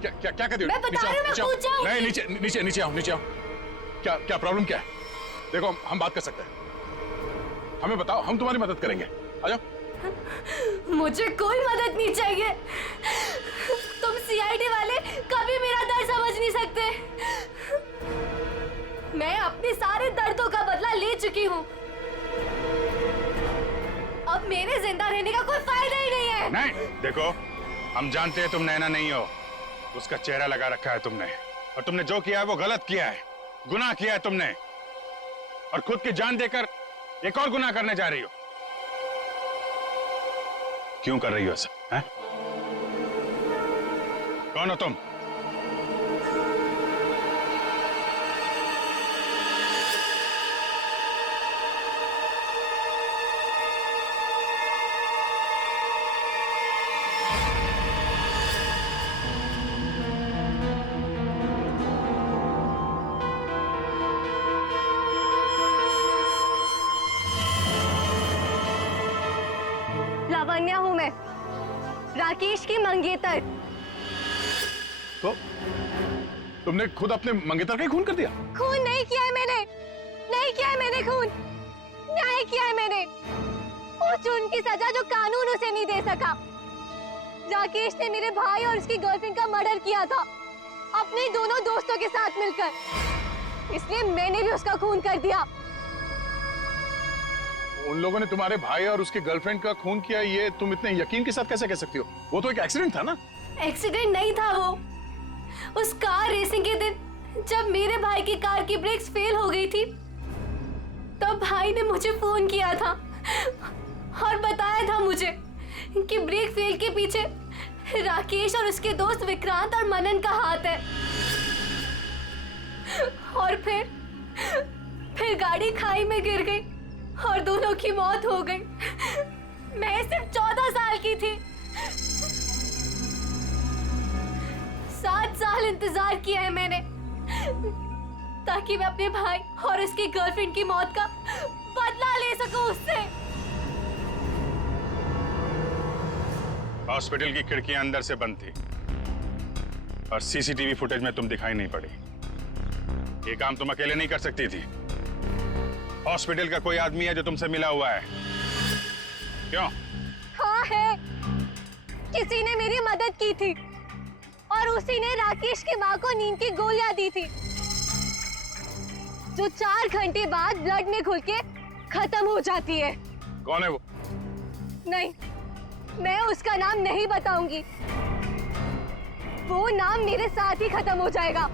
क्या क्या क्या कर रही हो? मैं बता रही हूँ, मैं कूद जाऊंगी। नहीं, नीचे नीचे नीचे आओ, नीचे आओ। क्या क्या प्रॉब्लम क्या है? देखो हम बात कर सकते हैं, हमें बताओ, हम तुम्हारी मदद करेंगे। आ जाओ। मुझे कोई मदद नहीं चाहिए। तुम सीआईडी वाले कभी मेरा दर्द समझ नहीं सकते। मैं अपने सारे दर्दों का बदला ले चुकी हूँ। अब मेरे जिंदा रहने का कोई फायदा ही नहीं है। नहीं, देखो हम जानते हैं तुम नैना नहीं हो, उसका चेहरा लगा रखा है तुमने, और तुमने जो किया है वो गलत किया है, गुनाह किया है तुमने, और खुद की जान देकर एक और गुनाह करने जा रही हो। क्यों कर रही हो ऐसा? हैं? कौन हो तुम? लावण्या हूँ मैं, राकेश की मंगेतर। तो तुमने खुद अपने मंगेतर का ही खून कर दिया? खून नहीं किया है मैंने, नहीं किया है मैंने खून, न्याय किया है मैंने। उस जुर्म की सजा जो कानून उसे नहीं दे सका। राकेश ने मेरे भाई और उसकी गर्लफ्रेंड का मर्डर किया था, अपने दोनों दोस्तों के साथ मिलकर, इसलिए मैंने भी उसका खून कर दिया। उन लोगों ने तुम्हारे भाई और उसकी गर्लफ्रेंड का खून किया, ये तुम इतने यकीन के साथ कैसे कह सकती हो? वो तो एक एक्सीडेंट था ना? एक्सीडेंट नहीं था वो। उस कार रेसिंग के दिन जब मेरे भाई की कार की ब्रेक्स फेल हो गई थी, तब भाई ने मुझे फोन किया था और बताया था मुझे कि ब्रेक फेल के पीछे राकेश और उसके दोस्त विक्रांत और मनन का हाथ है। और फिर गाड़ी खाई में गिर गई और दोनों की मौत हो गई। मैं सिर्फ 14 साल की थी। 7 साल इंतजार किया है मैंने, ताकि मैं अपने भाई और उसकी गर्लफ्रेंड की मौत का बदला ले सकूं उससे। हॉस्पिटल की खिड़कियां अंदर से बंद थी और सीसीटीवी फुटेज में तुम दिखाई नहीं पड़ी। ये काम तुम अकेले नहीं कर सकती थी। हॉस्पिटल का कोई आदमी है जो तुमसे मिला हुआ है? क्यों? हाँ है, किसी ने मेरी मदद की थी और उसी ने राकेश की माँ को नींद की गोलियां दी थी, जो 4 घंटे बाद ब्लड में घुल के खत्म हो जाती है। कौन है वो? नहीं, मैं उसका नाम नहीं बताऊंगी। वो नाम मेरे साथ ही खत्म हो जाएगा।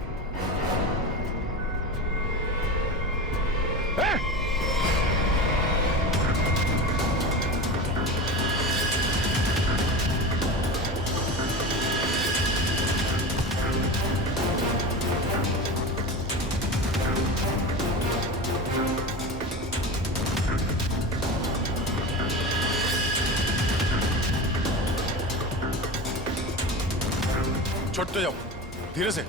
छोड़ते जाओ, धीरे से।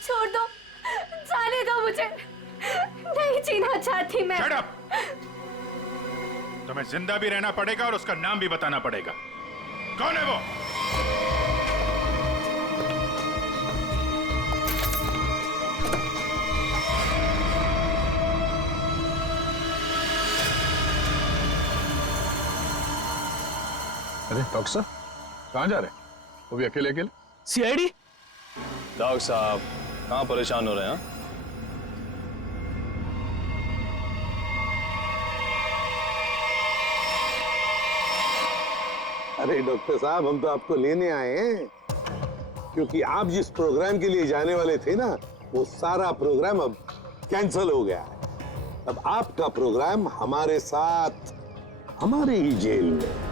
छोड़ दो, जाने दो मुझे, नहीं जीना चाहती मैं। Shut up! तुम्हें जिंदा भी रहना पड़ेगा और उसका नाम भी बताना पड़ेगा। कौन है वो? अरे डॉक्टर साहब, कहाँ जा रहे हैं? वो भी अकेले अकेले? सीआईडी? डॉक्टर साहब कहाँ परेशान हो रहे हैं? अरे डॉक्टर साहब, हम तो आपको लेने आए हैं, क्योंकि आप जिस प्रोग्राम के लिए जाने वाले थे ना, वो सारा प्रोग्राम अब कैंसिल हो गया है। अब आपका प्रोग्राम हमारे साथ, हमारे ही जेल में।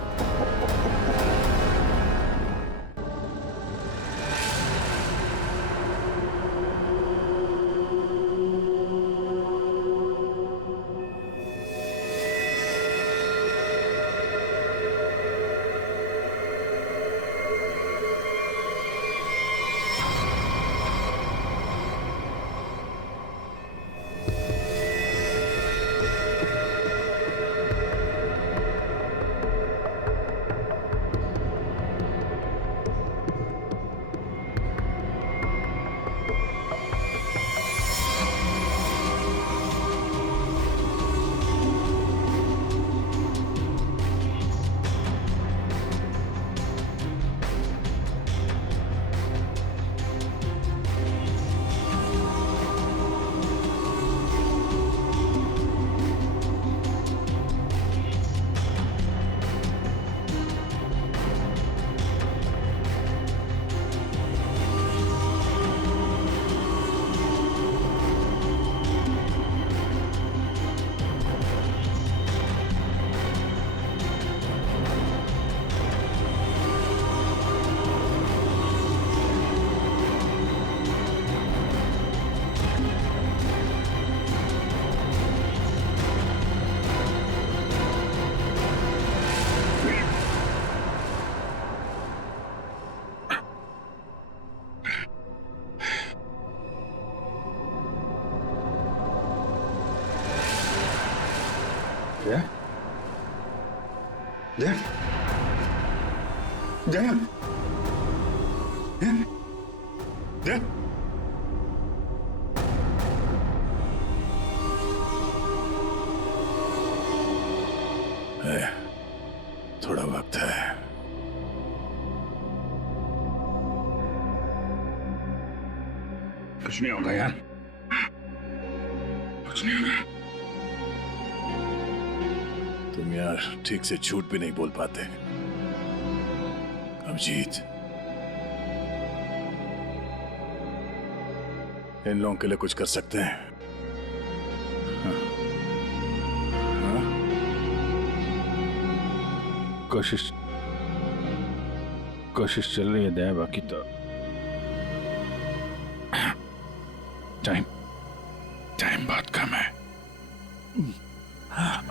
जया, जया, जया, जया, जया। थोड़ा वक्त है। कुछ नहीं होगा यार, कुछ नहीं होगा। तुम यार ठीक से झूठ भी नहीं बोल पाते। अभिजीत, इन लोगों के लिए कुछ कर सकते हैं? हाँ? हाँ? कोशिश चल रही है दया, बाकी तो टाइम बहुत कम है। हाँ।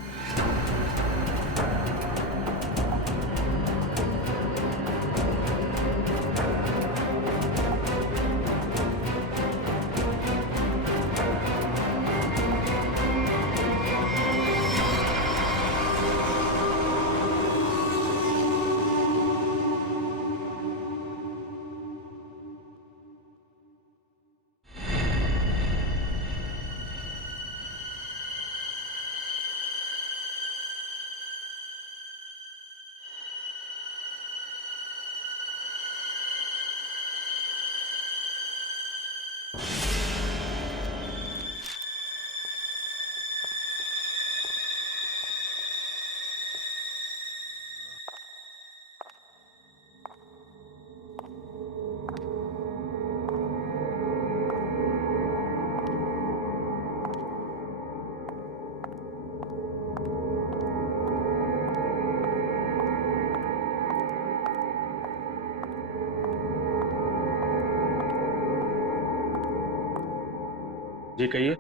जी कहिए।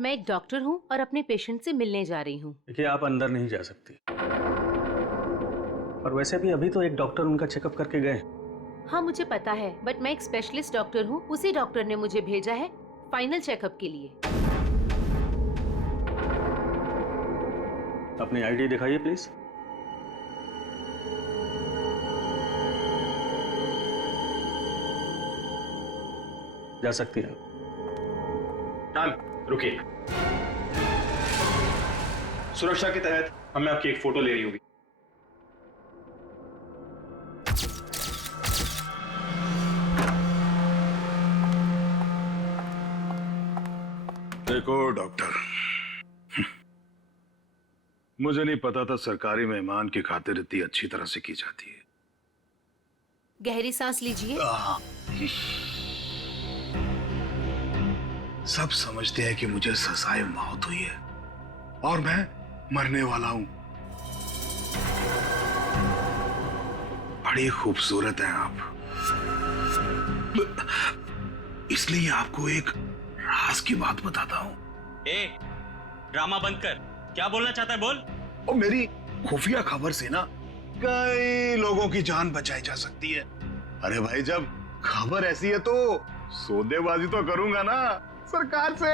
मैं एक डॉक्टर हूँ और अपने पेशेंट से मिलने जा रही हूँ। देखिए, आप अंदर नहीं जा सकती, और वैसे भी अभी तो एक डॉक्टर उनका चेकअप करके गए। हाँ मुझे पता है, बट मैं एक स्पेशलिस्ट डॉक्टर हूँ। उसी डॉक्टर ने मुझे भेजा है फाइनल चेकअप के लिए। अपनी आईडी दिखाइए प्लीज। जा सकती है। मैम रुकिए, सुरक्षा के तहत हमें आपकी एक फोटो ले रही होगी। देखो डॉक्टर, मुझे नहीं पता था सरकारी मेहमान की खातिर इतनी अच्छी तरह से की जाती है। गहरी सांस लीजिए। सब समझते हैं कि मुझे सजाए मौत हुई है और मैं मरने वाला हूं। बड़ी खूबसूरत हैं आप, इसलिए आपको एक राज की बात बताता हूं। ड्रामा बंद कर, क्या बोलना चाहता है बोल। और मेरी खुफिया खबर से ना कई लोगों की जान बचाई जा सकती है। अरे भाई, जब खबर ऐसी है तो सौदेबाजी तो करूंगा ना सरकार से।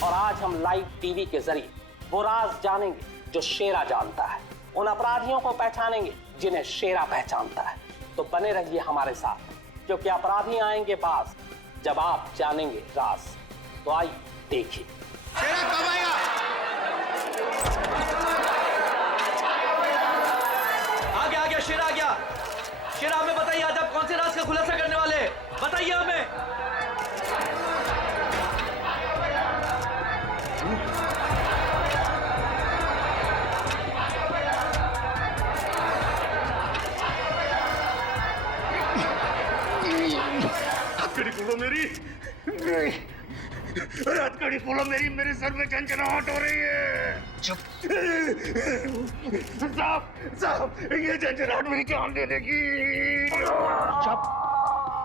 और आज हम लाइव टीवी के जरिए वो राज जानेंगे जो शेरा जानता है, उन अपराधियों को पहचानेंगे जिन्हें शेरा पहचानता है। तो बने रहिए हमारे साथ, क्योंकि अपराधी आएंगे बाज जब आप जानेंगे राज। तो आइए देखिए। शेरा कब आएगा? आ गया शेरा आ गया। शेरा, हमें बताइए आज आप कौन से राज का खुलासा करने वाले हैं? बताइए हमें। हथकड़ी खोलो मेरी, हथकड़ी खोलो मेरी, मेरे सर में झंझनाहट हो रही है। चुप। साहब, ये झंझनाहट मेरी जान दे देगी। चुप,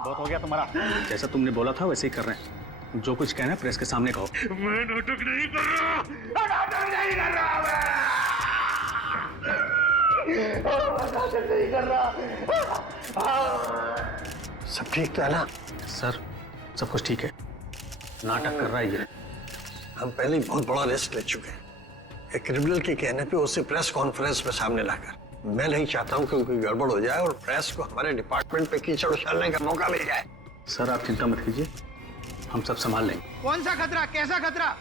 बहुत हो गया तुम्हारा। जैसा तुमने बोला था वैसे ही कर रहे हैं। जो कुछ कहना है प्रेस के सामने कहो। मैं नाटक नहीं कर रहा, नाटक नहीं कर रहा, मैं नाटक नहीं कर रहा। सब ठीक तो है ना? सर, सब कुछ ठीक है। नाटक कर रहा है ये। हम पहले ही बहुत बड़ा रिस्क ले चुके हैं। एक क्रिमिनल के कहने पे उसे प्रेस कॉन्फ्रेंस में सामने लाकर, मैं नहीं चाहता हूं कि कोई गड़बड़ हो जाए और प्रेस को हमारे डिपार्टमेंट पे कीचड़ उछालने का मौका मिल जाए। सर, आप चिंता मत कीजिए, हम सब संभाल लेंगे। कौन सा खतरा, कैसा खतरा?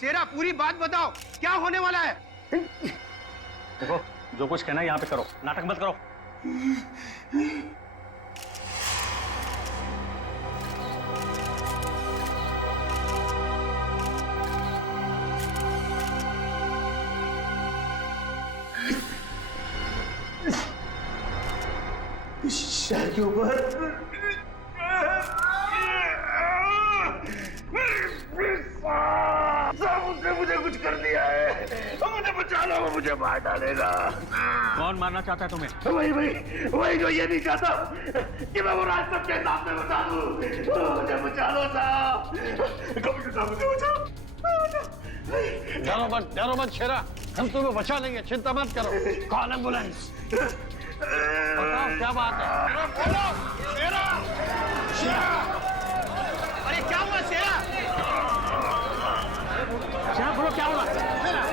शेरा, पूरी बात बताओ, क्या होने वाला है? देखो, जो कुछ कहना है यहाँ पे करो, नाटक मत करो। शहर के ऊपर उसने मुझे कुछ कर दिया है, मुझे बचा लो, मुझे मार डालेगा। कौन मारना चाहता है तुम्हें? वही जो ये नहीं चाहता कि मैं वो राज सबके सामने बता दूं। मुझे बचा लो साहब, मुझे बचाओ। डरो मत शेरा, हम तुम्हें बचा लेंगे, चिंता मत करो। Call ambulance. बताओ क्या बात है? बोलो, शेरा, शेरा। अरे क्या हुआ शेरा? शेरा, बोलो क्या हुआ? शेरा,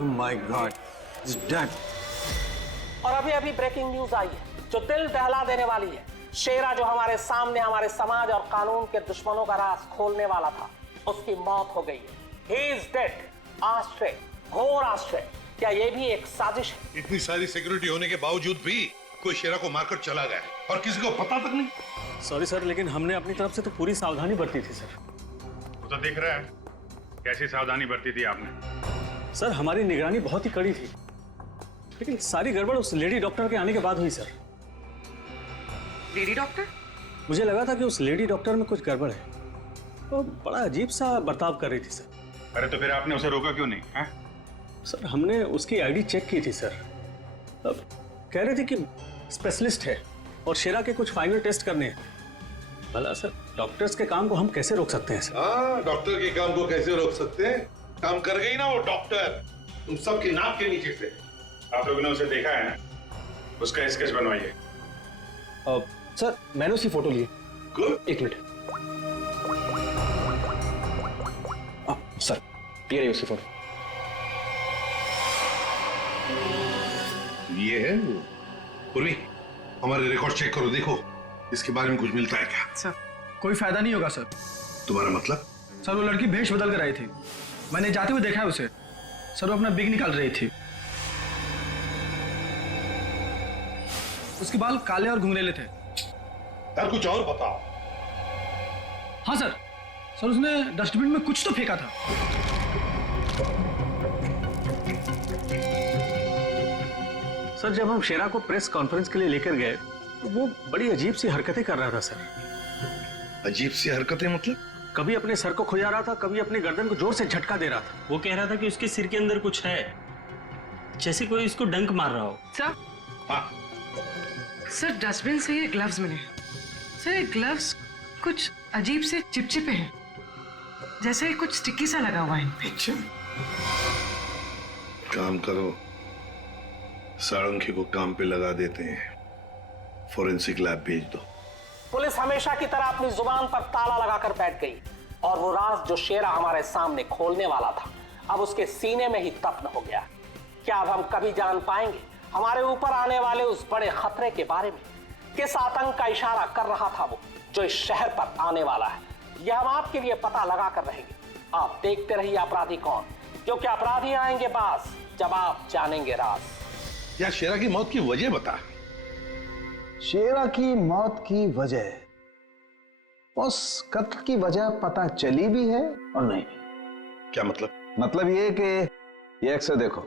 Oh my God, he's dead. और अभी ब्रेकिंग न्यूज आई है जो दिल दहला देने वाली है। शेरा जो हमारे सामने हमारे समाज और कानून के दुश्मनों का राज खोलने वाला था, उसकी मौत हो गई है। He is dead. आश्चर्य, घोर आश्चर्य। क्या ये भी एक साजिश है? इतनी सारी सिक्योरिटी होने के बावजूद भी कोई शेरा को मारकर चला गया और किसी को पता तक नहीं। सॉरी सर, लेकिन हमने अपनी तरफ से तो पूरी सावधानी बरती थी सर। वो तो दिख रहा है कैसी सावधानी बरती थी आपने। सर, हमारी निगरानी बहुत ही कड़ी थी, लेकिन सारी गड़बड़ उस लेडी डॉक्टर के आने के बाद हुई सर। Lady doctor? मुझे लगा था कि उस लेडी डॉक्टर में कुछ गड़बड़ है, तो बड़ा अजीब सा बर्ताव कर रही थी सर। अरे तो फिर आपने उसे रोका क्यों नहीं है? सर, हमने उसकी आईडी चेक की थी सर। अब कह रहे थे कि स्पेशलिस्ट है और शेरा के कुछ फाइनल टेस्ट करने हैं। भला सर, डॉक्टर्स के काम को हम कैसे रोक सकते हैं सर? हाँ, डॉक्टर के काम को कैसे रोक सकते हैं? काम कर गई ना वो डॉक्टर, तुम सबकी नाक के नीचे से। आप लोगों ने उसे देखा है ना, उसका स्केच बनवाइए। सर, मैंने उसकी फोटो ली। एक मिनट। सर, ये रही उसकी फोटो। ये है पूर्वी, हमारे रिकॉर्ड चेक करो, देखो इसके बारे में कुछ मिलता है क्या? सर, कोई फायदा नहीं होगा सर। तुम्हारा मतलब? सर, वो लड़की भेष बदल कर आई थी, मैंने जाते हुए देखा है उसे। सर वो अपना बिग निकाल रही थी। उसके बाल काले और घुंघरेले थे। यार कुछ और बताओ। हाँ सर, सर उसने डस्टबिन में कुछ तो फेंका था। सर जब हम शेरा को प्रेस कॉन्फ्रेंस के लिए लेकर गए तो वो बड़ी अजीब सी हरकतें कर रहा था सर। अजीब सी हरकतें मतलब? कभी अपने सर को खुजा रहा था, कभी अपनी गर्दन को जोर से झटका दे रहा था। वो कह रहा था कि उसके सिर के अंदर कुछ है, जैसे कोई उसको डंक मार रहा हो। सर, सर डस्टबिन से ये ग्लव्स मिले। सर ये ग्लव्स कुछ अजीब से चिपचिपे हैं, जैसे कुछ स्टिकी सा लगा हुआ है इन पे। काम करो, साळुंखे को काम पे लगा देते हैं, फोरेंसिक लैब भेज दो। पुलिस हमेशा की तरह अपनी जुबान पर ताला लगाकर बैठ गई और वो राज जो शेरा हमारे सामने खोलने वाला था अब उसके सीने में ही दफन हो गया। क्या अब हम कभी जान पाएंगे हमारे ऊपर आने वाले उस बड़े खतरे के बारे में? किस आतंक का इशारा कर रहा था वो जो इस शहर पर आने वाला है? यह हम आपके लिए पता लगा कर रहेंगे। आप देखते रहिए अपराधी कौन, क्योंकि अपराधी आएंगे बास जब आप जानेंगे राज। यार शेरा की मौत की वजह बता। शेरा की मौत की वजह, उस कत्ल की वजह पता चली भी है और नहीं भी। क्या मतलब? मतलब ये कि ये अक्सर देखो,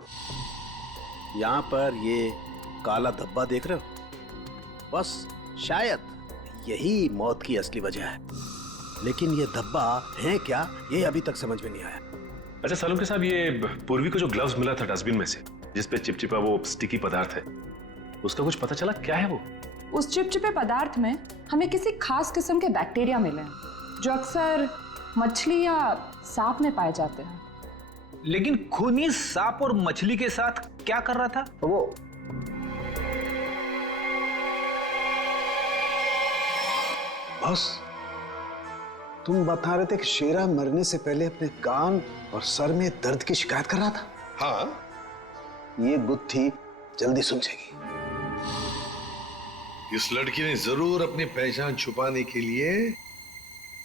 यहाँ पर ये काला धब्बा देख रहे हो, बस शायद यही मौत की असली वजह है, लेकिन ये धब्बा है क्या ये अभी तक समझ में नहीं आया। अच्छा सालुंखे साहब, ये पूर्वी को जो ग्लव्स मिला था डस्टबिन में से, जिसपे चिपचिपा वो स्टिकी पदार्थ है, उसका कुछ पता चला क्या है वो? उस चिपचिपे पदार्थ में हमें किसी खास किस्म के बैक्टीरिया मिले हैं जो अक्सर मछली या सांप में पाए जाते हैं। लेकिन खूनी सांप और मछली के साथ क्या कर रहा था वो? बस तुम बता रहे थे कि शेरा मरने से पहले अपने कान और सर में दर्द की शिकायत कर रहा था। हाँ, ये गुत्थी जल्दी सुलझेगी। इस लड़की ने जरूर अपनी पहचान छुपाने के लिए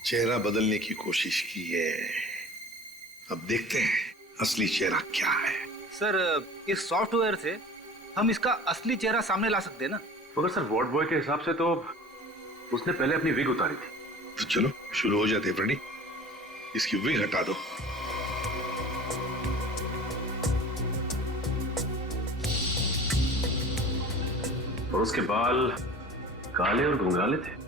चेहरा बदलने की कोशिश की है। अब देखते हैं असली चेहरा क्या है। सर इस सॉफ्टवेयर से हम इसका असली चेहरा सामने ला सकते हैं ना? मगर सर वार्ड बॉय के हिसाब से तो उसने पहले अपनी विग उतारी थी। तो चलो शुरू हो जाते फ्रेंडी, इसकी विग हटा दो। और उसके बाल काले और घुंघराले थे।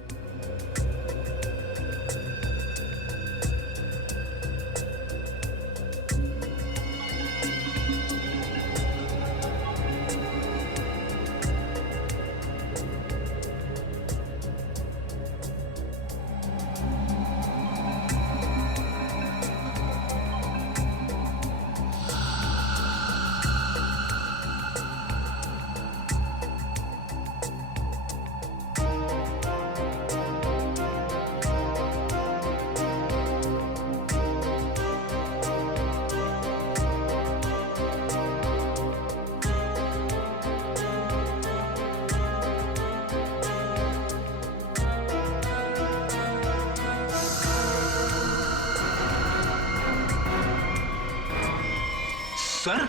सर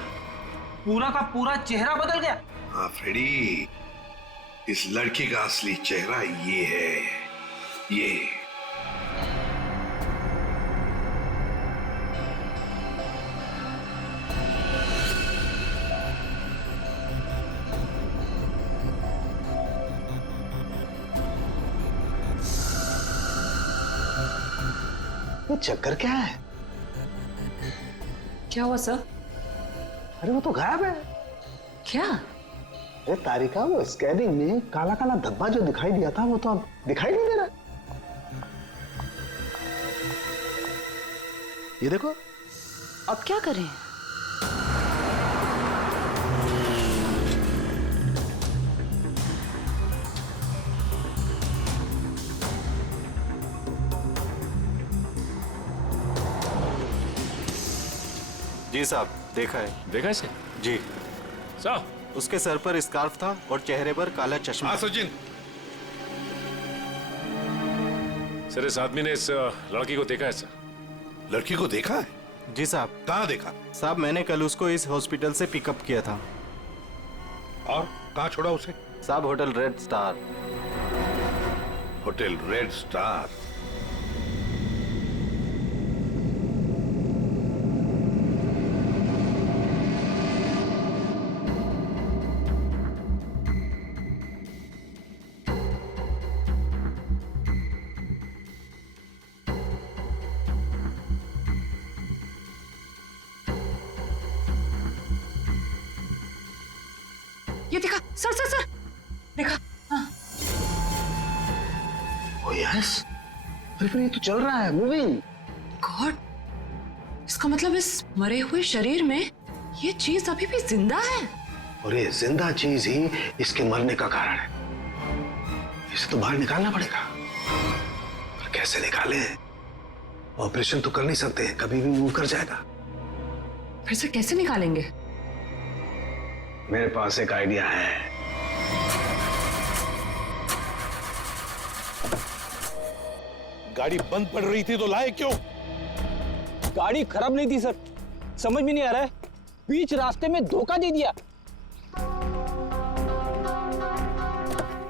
पूरा का पूरा चेहरा बदल गया। हाँ फ्रेडी, इस लड़की का असली चेहरा ये है, ये। ये चक्कर क्या है? क्या हुआ सर? अरे वो तो गायब है। क्या? अरे तारिका, वो स्कैनिंग में काला काला धब्बा जो दिखाई दिया था वो तो अब दिखाई नहीं दे रहा। ये देखो। अब क्या करें? जी साहब, देखा है। देखा इसे? जी साहब, उसके सर पर स्कार्फ था और चेहरे पर काला चश्मा। हाँ सचिन। सर इस आदमी ने इस लड़की को देखा है सर। लड़की को देखा है? जी साहब। कहाँ देखा? साहब मैंने कल उसको इस हॉस्पिटल से पिकअप किया था। और कहाँ छोड़ा उसे? साहब hotel red star. Hotel red star? ये देखा सर सर सर, देखा? हाँ। ओ यस, अरे ये तो चल रहा है, मूविंग। गॉड, इसका मतलब इस मरे हुए शरीर में ये चीज अभी भी जिंदा है। और ये जिंदा चीज ही इसके मरने का कारण है। इसे तो बाहर निकालना पड़ेगा। पर कैसे निकाले? ऑपरेशन तो कर नहीं सकते, कभी भी मूव कर जाएगा। फिर से कैसे निकालेंगे? मेरे पास एक आइडिया है। गाड़ी बंद पड़ रही थी तो लाए क्यों? गाड़ी खराब नहीं थी सर, समझ में नहीं आ रहा है, बीच रास्ते में धोखा दे दिया।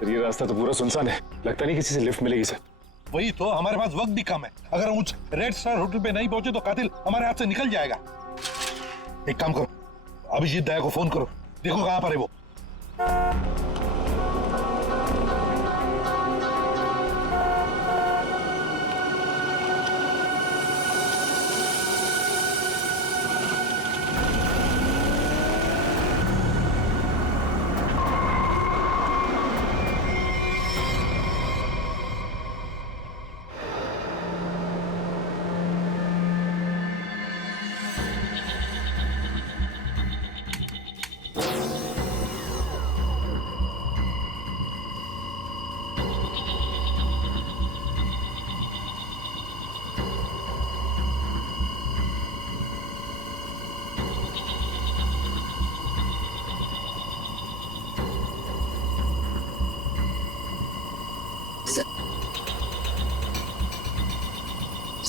ये रास्ता तो पूरा सुनसान है, लगता नहीं किसी से लिफ्ट मिलेगी सर। वही तो, हमारे पास वक्त भी कम है। अगर हम उस रेड स्टार होटल पे नहीं पहुंचे तो कातिल हमारे हाथ से निकल जाएगा। एक काम करो, अभिजीत दया को फोन करो, देखो कहां पर है वो।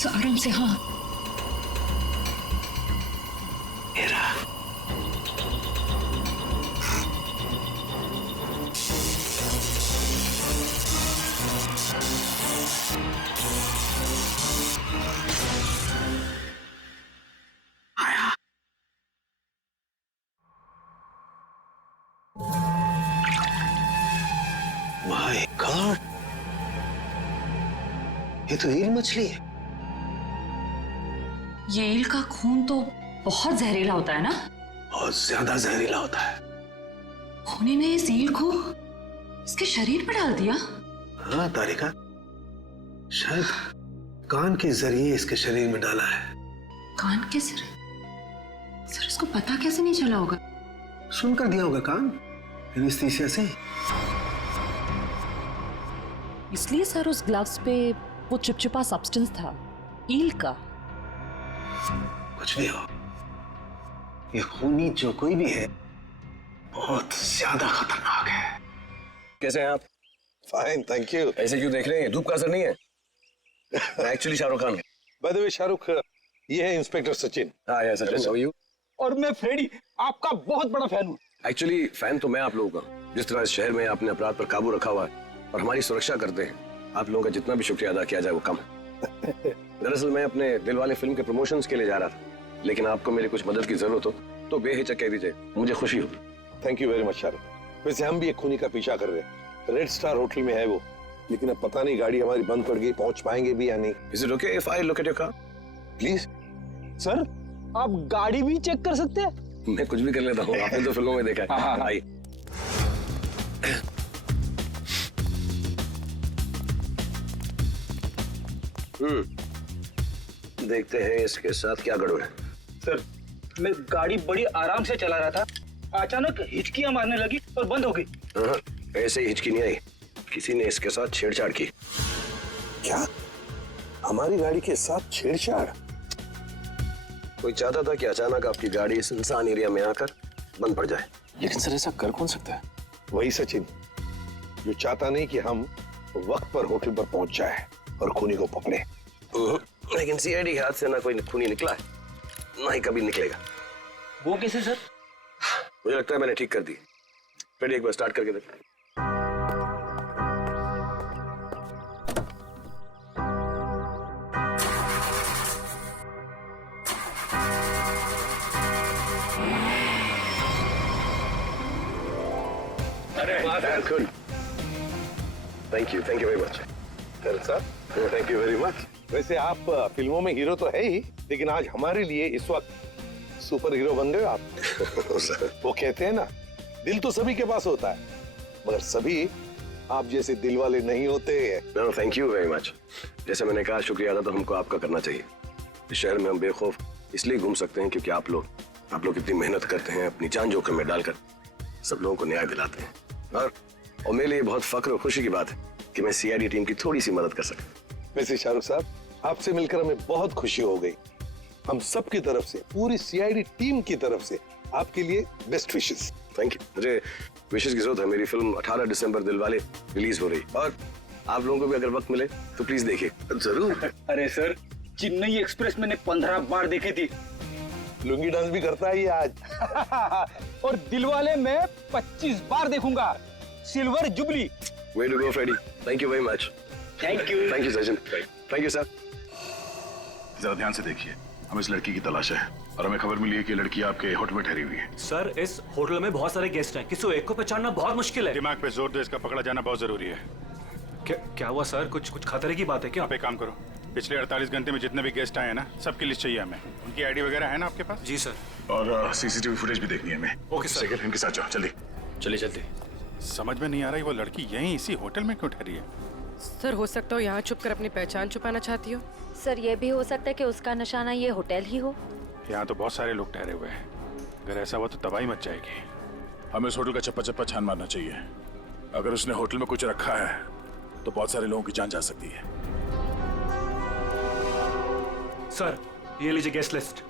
आराम से। हाँ माय गॉड, ये तो ईल मछली है। ये ईल का खून तो बहुत जहरीला होता है ना? बहुत ज्यादा जहरीला होता है। खूनी ने इस ईल को इसके शरीर पर डाल दिया? हाँ तारिका, शायद कान के जरिए इसके शरीर में डाला है। कान के जरिए? सर इसको पता कैसे नहीं चला होगा? सुनकर दिया होगा कान, एनेस्थीसिया से। इसलिए सर उस ग्लव्स पे वो चिपचिपा सब्सटेंस था, ईल का। कुछ भी हो, ये खूनी जो कोई भी है बहुत ज्यादा खतरनाक है। कैसे हैं आप? Fine, thank you. ऐसे क्यों देख रहे हैं? धूप का असर नहीं है? मैं एक्चुअली शाहरुख खान हूँ। बाय द वे शाहरुख, ये है इंस्पेक्टर सचिन। हाँ yes Sachin, how are you? और मैं फ्रेडी, आपका बहुत बड़ा फैन हूँ। एक्चुअली फैन तो मैं आप लोगों का, जिस तरह इस शहर में आपने अपराध पर काबू रखा हुआ है और हमारी सुरक्षा करते हैं, आप लोगों का जितना भी शुक्रिया अदा किया जाए वो कम है। दरअसल मैं अपने दिलवाले फिल्म के प्रमोशंस के लिए जा रहा था, लेकिन आपको मेरी कुछ मदद की जरूरत हो तो बेहिचक कह दीजिए, मुझे खुशी होगी। Thank you very much Shahrukh. वैसे हम भी एक खूनी का पीछा कर रहे हैं, रेड स्टार होटल में है वो, लेकिन अब पता नहीं गाड़ी हमारी बंद पड़ गई, पहुंच पाएंगे भी या नहीं। Is it okay if I look at your car? Please. Sir आप गाड़ी भी चेक कर सकते हैं? मैं कुछ भी कर लेता हूँ, आपने तो फिल्मों में देखा है। आइए। देखते हैं इसके साथ क्या गड़बड़ है। सर मैं गाड़ी बड़ी आराम से चला रहा था, अचानक हिचकियां मारने लगी और बंद हो गई। हाँ, ऐसे ही हिचकी नहीं आई, किसी ने इसके साथ छेड़छाड़ की। क्या? हमारी गाड़ी के साथ छेड़छाड़? कोई चाहता था कि अचानक आपकी गाड़ी इस सुनसान एरिया में आकर बंद पड़ जाए। लेकिन सर ऐसा कर कौन सकता है? वही सचिन, जो चाहता नहीं कि हम वक्त पर होटल पर पहुंच जाए और खूनी को पकड़े। लेकिन सीआईडी के हाथ से ना कोई खूनी निकला है। ना ही कभी निकलेगा। वो कैसे सर? मुझे लगता है मैंने ठीक कर दी। फ्रेडी एक बार स्टार्ट करके देख। Good, thank you very much. Thank you very much. वैसे आप फिल्मों में हीरो तो है ही, लेकिन आज हमारे लिए इस वक्त सुपर हीरो बन गए आप। वो कहते हैं ना, दिल तो सभी के पास होता है, मगर सभी आप जैसे दिल वाले नहीं होते। No, thank you very much. जैसे मैंने कहा, शुक्रिया अदा तो हमको आपका करना चाहिए। इस शहर में हम बेखौफ इसलिए घूम सकते हैं क्योंकि आप लोग इतनी मेहनत करते हैं, अपनी जान जोखिम में डालकर सब लोगों को न्याय दिलाते हैं। और मेरे लिए बहुत फख्र और खुशी की बात है कि मैं सीआईडी टीम की थोड़ी सी मदद कर सका। वैसे शाहरुख साहब, आपसे मिलकर हमें बहुत खुशी हो गई। हम सब की तरफ से, पूरी सीआईडी टीम की तरफ से आपके लिए बेस्ट विशेस। Thank you. मुझे विशेस की जरूरत है। मेरी फिल्म 18 दिसंबर दिलवाले रिलीज हो रही, और आप लोगों को भी अगर वक्त मिले तो प्लीज देखिए। जरूर। अरे सर, चेन्नई एक्सप्रेस मैंने 15 बार देखी थी। लुंगी डांस भी करता है ये आज। और दिलवाले मैं 25 बार देखूंगा। Silver jubilee. Way to go, Freddy. Thank you very much. Thank you. Thank you, Sachin. Thank you, sir. जरा ध्यान से देखिए, हमें इस लड़की की तलाश है और हमें खबर मिली है कि ये लड़की आपके होटल में ठहरी हुई है। सर, इस होटल में बहुत सारे गेस्ट हैं, किसी एक को पहचानना बहुत मुश्किल है। दिमाग पे जोर दो, इसका पकड़ा जाना बहुत जरूरी है। क्या हुआ सर? कुछ खतरे की बात है क्या? आप एक काम करो, पिछले 48 घंटे में जितने भी गेस्ट आए हैं ना, सबकी लिस्ट चाहिए हमें। उनकी आईडी वगैरह है ना आपके पास? जी सर। और सीसीटीवी फुटेज भी देखनी है हमें। Okay sir. सेकंड, इनके साथ जाओ, जल्दी। चलिए जल्दी। समझ में नहीं आ रही वो लड़की यहीं इसी होटल में क्यों ठहरी है? सर, हो सकता हो यहाँ छुप कर अपनी पहचान छुपाना चाहती हो। सर, ये भी हो सकता है कि उसका निशाना ये होटल ही हो। यहाँ तो बहुत सारे लोग ठहरे हुए हैं, अगर ऐसा हुआ तो तबाही मच जाएगी। हमें इस होटल का चप्पा चप्पा छान मारना चाहिए। अगर उसने होटल में कुछ रखा है तो बहुत सारे लोगों की जान जा सकती है। सर, ये लीजिए गेस्ट लिस्ट।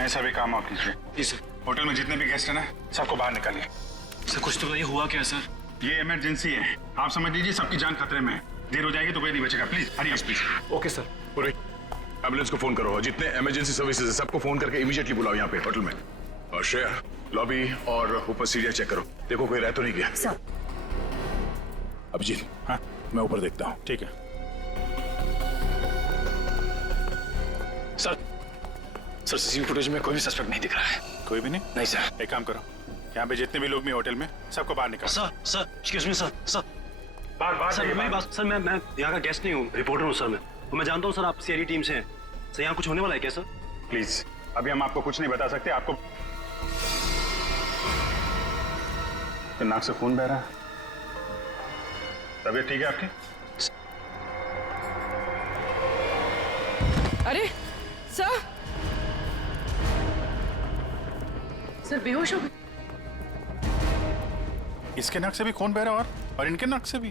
ऐसा भी काम आप कीजिए। जी सर। होटल में जितने भी गेस्ट हैं ना, सबको बाहर निकालिए। सर, कुछ तो बताइए, हुआ क्या सर? ये इमरजेंसी है, आप समझ लीजिए सबकी जान खतरे में है। देर हो जाएगी तो कोई नहीं बचेगा। Please hurry up please. Okay sir. पूरी एम्बुलेंस को फोन करो और जितने इमरजेंसी सर्विसेज है सबको फोन करके इमीडिएटली बुलाओ यहाँ पे होटल में। और श्रेया, लॉबी और ऊपर सीढ़ियाँ चेक करो, देखो कोई रह तो नहीं गया। सर। अभिजीत, हाँ मैं ऊपर देखता हूँ। ठीक है सर। सर, सीसीटीवी फुटेज में कोई भी सस्पेक्ट नहीं दिख रहा है। कोई भी नहीं? नहीं सर। एक काम करो, यहाँ पे जितने भी लोग भी होटल में, सबको बाहर निकालो। Sir, excuse me sir. बाहर सर, मेरी बात। सर, मैं यहाँ का गेस्ट नहीं हूँ, रिपोर्टर हूँ सर। मैं जानता हूँ सर आप सीआईडी टीम से हैं। सर, यहाँ कुछ होने वाला है क्या सर? प्लीज, अभी हम आपको कुछ नहीं बता सकते। आपको नाक से खून बह रहा है, तबीयत ठीक है आपकी? अरे सर, सर बेहोश हो गए। इसके नाक से भी खून बह रहा और इनके नाक से भी।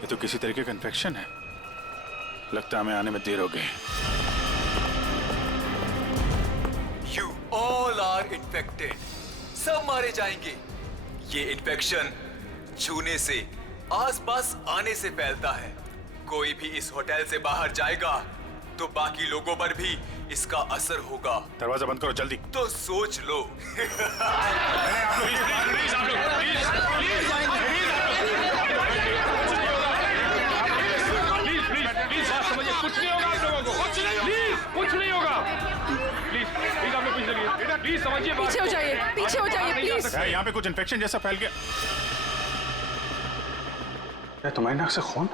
ये तो किसी तरीके का इन्फेक्शन है। लगता है हमें आने में देर हो गई। You all are infected. सब मारे जाएंगे। ये इन्फेक्शन छूने से, आसपास आने से फैलता है। कोई भी इस होटल से बाहर जाएगा तो बाकी लोगों पर भी इसका असर होगा। दरवाजा बंद करो जल्दी। तो सोच लो। कुछ नहीं होगा आप लोगों को। कुछ नहीं होगा। प्लीज आप लोग पीछे चलिए। प्लीज समझिए। पीछे हो जाइए, पीछे हो जाइए प्लीज। यहाँ पे कुछ इन्फेक्शन जैसा फैल गया। तुम्हारी नाक से खून?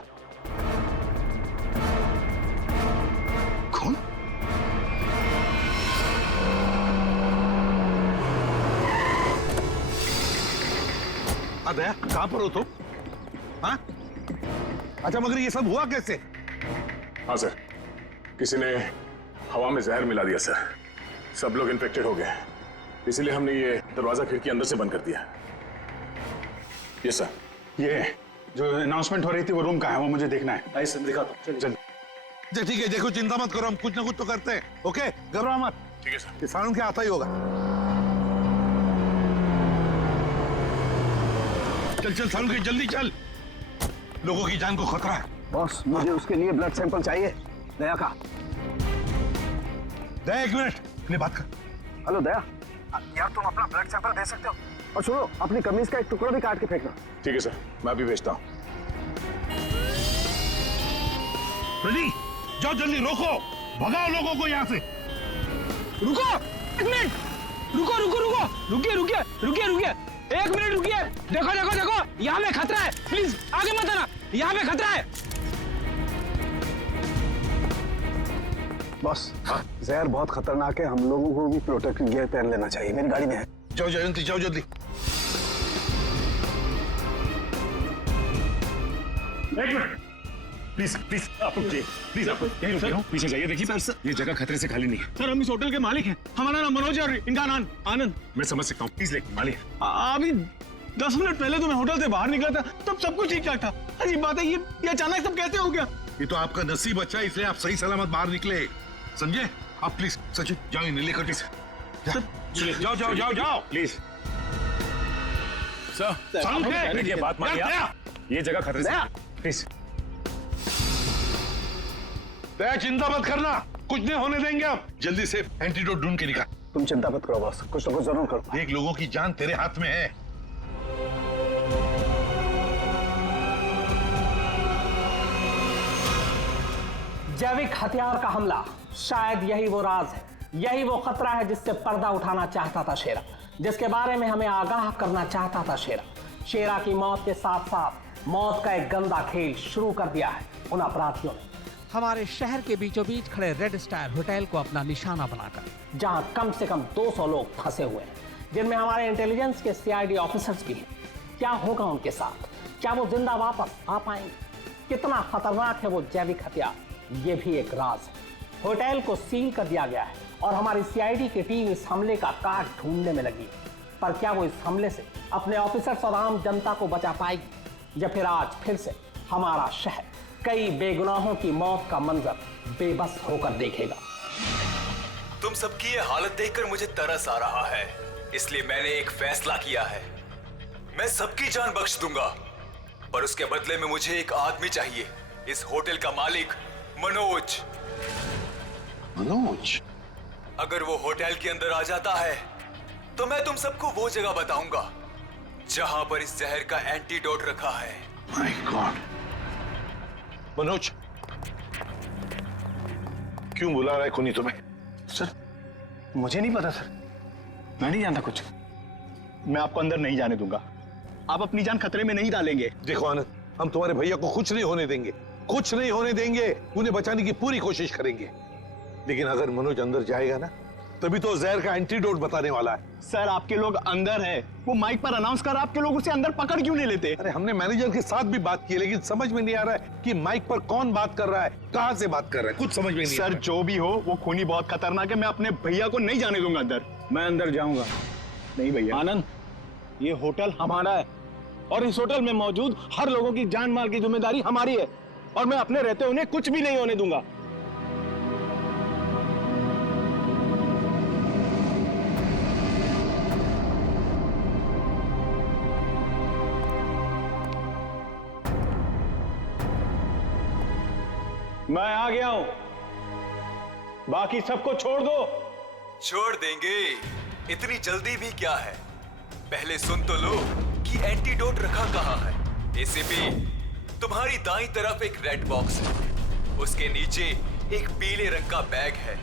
खून? दया, कहाँ पर हो तुम? हाँ? अच्छा, मगर ये सब हुआ कैसे? हाँ सर, किसी ने हवा में जहर मिला दिया सर। सब लोग इन्फेक्टेड हो गए, इसीलिए हमने ये दरवाजा खिड़की अंदर से बंद कर दिया। ये सर, ये जो अनाउंसमेंट हो रही थी वो रूम कहाँ है, वो मुझे देखना है। आइए सर, दिखाता हूँ। चलिए। ठीक है, देखो चिंता मत करो, हम कुछ ना कुछ तो करते हैं। ओके, घबराओ मत। ठीक है सर। किसानों के आता ही होगा। चल सालू, जल्दी चल, लोगों की जान को खतरा है। बॉस, मुझे उसके लिए ब्लड सैंपल चाहिए, दया का। दया एक मिनट, अपनी बात कर। हेलो दया, यार तुम अपना ब्लड सैंपल दे सकते हो? और सुनो, अपनी कमीज का एक टुकड़ा भी काट के फेंकना। ठीक है सर, मैं अभी भेजता हूँ। रेडी, जाओ जल्दी, रोको, भगाओ लोगों को यहाँ से। रुको एक मिनट, रुको रुको रुको, रुकिए रुकिए रुकिए रुकिए, एक मिनट रुकिए। देखो देखो देखो, यहाँ पे खतरा है, प्लीज आगे मत आना, यहाँ पे खतरा है। बॉस, जहर बहुत खतरनाक है, हम लोगों को भी प्रोटेक्टिव गियर पहन लेना चाहिए। मेरी गाड़ी में है। जाओ जयंती, जाओ जल्दी। एक मिनट, प्लीज प्लीज आप रुकिए, प्लीज आप यहीं रुकिए, पीछे जाइए। देखिए सर, ये जगह खतरे से खाली नहीं है। सर हम इस होटल के मालिक हैं, हमारा नाम मनोज है और इनका नाम आनंद। मैं समझ सकता हूँ, प्लीज लेकिन मालिक अभी 10 मिनट पहले तो मैं होटल से बाहर निकला था, तब सब कुछ ठीक ठाक था। अजीब बात है, ये अचानक सब कैसे हो गया? ये तो आपका नसीब अच्छा है, इसलिए आप सही सलामत बाहर निकले, समझे? आप प्लीज सचिन जाओ, नीले कटी से जाओ जाओ जाओ जाओ प्लीज। सर ये बात मानिए, ये जगह खतरे से, प्लीज। दया चिंता मत करना, कुछ नहीं होने देंगे। आप जल्दी से एंटीडोट ढूंढ के निकाल। तुम चिंता मत करो बॉस, कुछ ना कुछ जरूर करो। देख, लोगों की जान तेरे हाथ में है। जैविक हथियार का हमला, शायद यही वो राज है, यही वो खतरा है जिससे पर्दा उठाना चाहता था शेरा, जिसके बारे में हमें आगाह करना चाहता था शेरा। शेरा की मौत के साथ साथ मौत का एक गंदा खेल शुरू कर दिया है उन अपराधियों ने। हमारे शहर के बीचों बीच खड़े रेड स्टार होटल को अपना निशाना बनाकर, जहां कम से कम 200 लोग फंसे हुए हैं, जिनमें हमारे इंटेलिजेंस के CID ऑफिसर्स भी हैं। क्या होगा उनके साथ? क्या वो जिंदा वापस आ पाएंगे? कितना खतरनाक है वो जैविक हथियार, ये भी एक राज है। होटल को सील कर दिया गया है और हमारी CID की टीम इस हमले का काट ढूंढने में लगी है। पर क्या वो इस हमले से अपने ऑफिसर्स और आम जनता को बचा पाएगी, या फिर आज फिर से हमारा शहर कई बेगुनाहों की मौत का मंजर बेबस होकर देखेगा? तुम सबकी ये हालत देखकर मुझे तरस आ रहा है, इसलिए मैंने एक फैसला किया है। मैं सबकी जान बख्श दूंगा, पर उसके बदले में मुझे एक आदमी चाहिए, इस होटल का मालिक मनोज। मनोज? अगर वो होटल के अंदर आ जाता है तो मैं तुम सबको वो जगह बताऊंगा जहां पर इस जहर का एंटीडोट रखा है। My God. मनोज, क्यों बुला रहा है खूनी तुम्हें? सर मुझे नहीं पता सर, मैं नहीं जानता कुछ। मैं आपको अंदर नहीं जाने दूंगा, आप अपनी जान खतरे में नहीं डालेंगे। देखो आनंद, हम तुम्हारे भैया को कुछ नहीं होने देंगे, कुछ नहीं होने देंगे। उन्हें बचाने की पूरी कोशिश करेंगे, लेकिन अगर मनोज अंदर जाएगा ना, तभी तो जहर का एंटीडोट बताने वाला है। सर आपके लोग अंदर हैं, वो माइक पर अनाउंस कर, आपके लोग उसे अंदर पकड़ क्यों नहीं लेते? अरे हमने मैनेजर के साथ भी बात की, लेकिन समझ में नहीं आ रहा है कि माइक पर कौन बात कर रहा है, कहां से बात कर रहा है, कुछ समझ में नहीं आ रहा है। सर जो भी हो, वो खूनी बहुत खतरनाक है, मैं अपने भैया को नहीं जाने दूंगा अंदर। मैं अंदर जाऊंगा नहीं भैया। आनंद, ये होटल हमारा है और इस होटल में मौजूद हर लोगों की जान माल की जिम्मेदारी हमारी है, और मैं अपने रहते उन्हें कुछ भी नहीं होने दूंगा। मैं आ गया हूं, बाकी सबको छोड़ दो। छोड़ देंगे, इतनी जल्दी भी क्या है? पहले सुन तो लो कि एंटीडोट रखा कहां है। ACP, तुम्हारी दाईं तरफ एक रेड बॉक्स है, उसके नीचे एक पीले रंग का बैग है,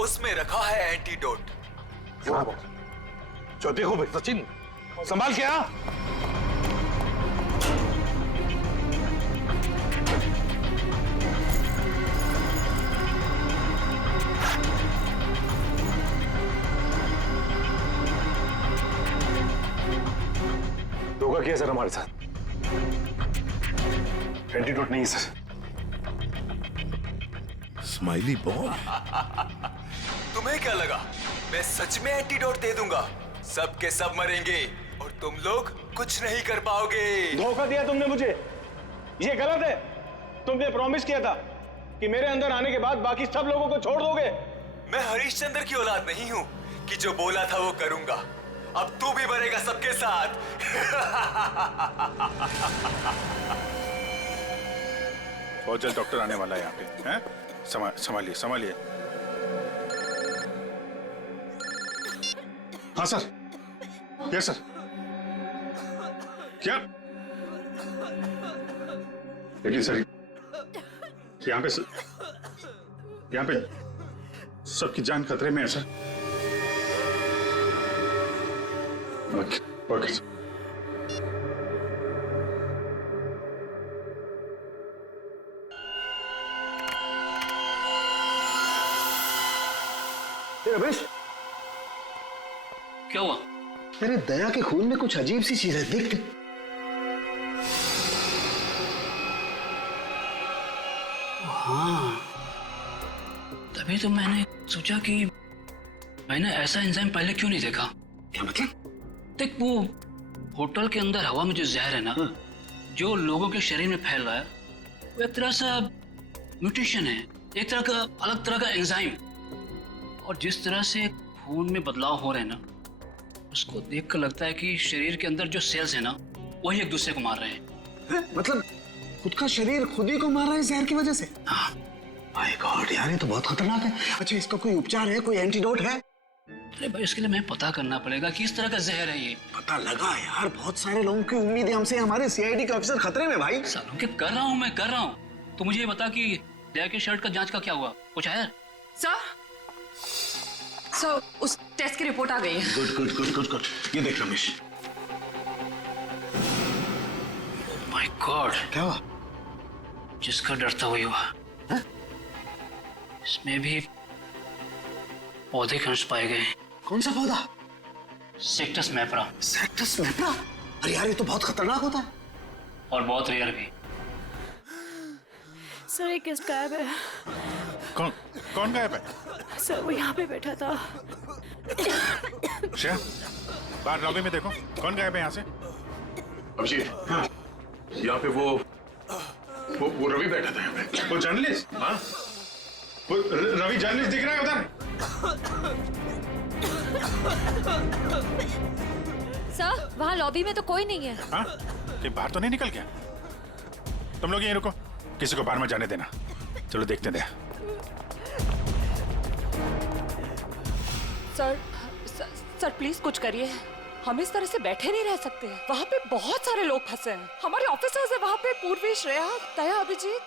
उसमें रखा है एंटीडोट। जो देखो भाई सचिन, संभाल के आ। धोखा किया सर हमारे साथ, एंटीडोट नहीं सर। Smiley bomb? तुम्हें क्या लगा मैं सच में एंटीडोट दे दूंगा? सब के सब मरेंगे और तुम लोग कुछ नहीं कर पाओगे। धोखा दिया तुमने मुझे, ये गलत है। तुमने प्रॉमिस किया था कि मेरे अंदर आने के बाद बाकी सब लोगों को छोड़ दोगे। मैं हरिश्चंद्र की औलाद नहीं हूं कि जो बोला था वो करूंगा। अब तू भी मरेगा सबके साथ। बहुत जल्द डॉक्टर आने वाला है यहाँ पे, हैं? संभालिए संभालिए। हाँ सर, यस सर। क्या? देखिए सर, यहाँ पे सबकी जान खतरे में है sir. Okay okay sir. Ramesh, क्या हुआ? अरे दया के खून में कुछ अजीब सी चीज है, देख। हाँ, तभी तो मैंने सोचा कि मैंने ऐसा एंजाइम पहले क्यों नहीं देखा। क्या मतलब? देख, वो होटल के अंदर हवा में जो जहर है ना, जो लोगों के शरीर में फैल रहा है, वो एक तरह से म्यूटेशन है, एक तरह का अलग तरह का एंजाइम। और जिस तरह से खून में बदलाव हो रहे हैं ना, उसको देखकर लगता है कि शरीर के अंदर जो सेल्स है ना, वही एक दूसरे को मार रहे हैं। मतलब खुद का शरीर खुद ही को मार रहा है जहर की वजह से? हाँ। माय गॉड यार, ये तो बहुत खतरनाक है। अच्छा, इसका कोई उपचार है, कोई एंटीडोट है? अरे भाई, इसके लिए मैं पता करना पड़ेगा कि इस तरह का जहर है ये। पता लगा यार, बहुत सारे लोगों की उम्मीद है हमसे, हमारे सीआईडी का ऑफिसर खतरे में भाई। सालों के कर रहा हूँ मैं, कर रहा हूँ। तो मुझे ये बता कि दया की शर्ट का जांच का क्या हुआ, कुछ आया? सर, उस टेस्ट की रिपोर्ट आ गई है। Good good good good good. ये देख रमेश। माय गॉड, क्या हुआ? जिसका डर था वही हुआ। इसमें भी पौधे के अंश पाए गए। कौन सा पौधा? सेक्टस मैप्रा। सेक्टस मैप्रा? अरे यार, ये तो बहुत खतरनाक होता है और बहुत रेयर भी। सर, एक गेस्ट गायब है। कौन गायब है? सर, वो यहाँ पे बैठा था। श्रेया, बाहर लॉबी में देखो, कौन गायब है यहाँ से? अभिजीत, हाँ, यहाँ पे वो रवि बैठा था यहाँ पे। वो जर्नलिस्ट? हाँ, वो रवि जर्नलिस्ट दिख रहा है उधर। सर, वहाँ लॉबी में तो कोई नहीं है। हाँ? कहीं बाहर तो नहीं निकल गया? तुम लोग यहीं रुको, किसी को बाहर में जाने देना। चलो देखते हैं। सर प्लीज कुछ करिए। हम इस तरह से बैठे नहीं रह सकते। वहाँ पे बहुत सारे लोग फंसे हैं। हमारे ऑफिसर्स हैं वहाँ पे, पूर्वी, श्रेया, दया, अभिजीत।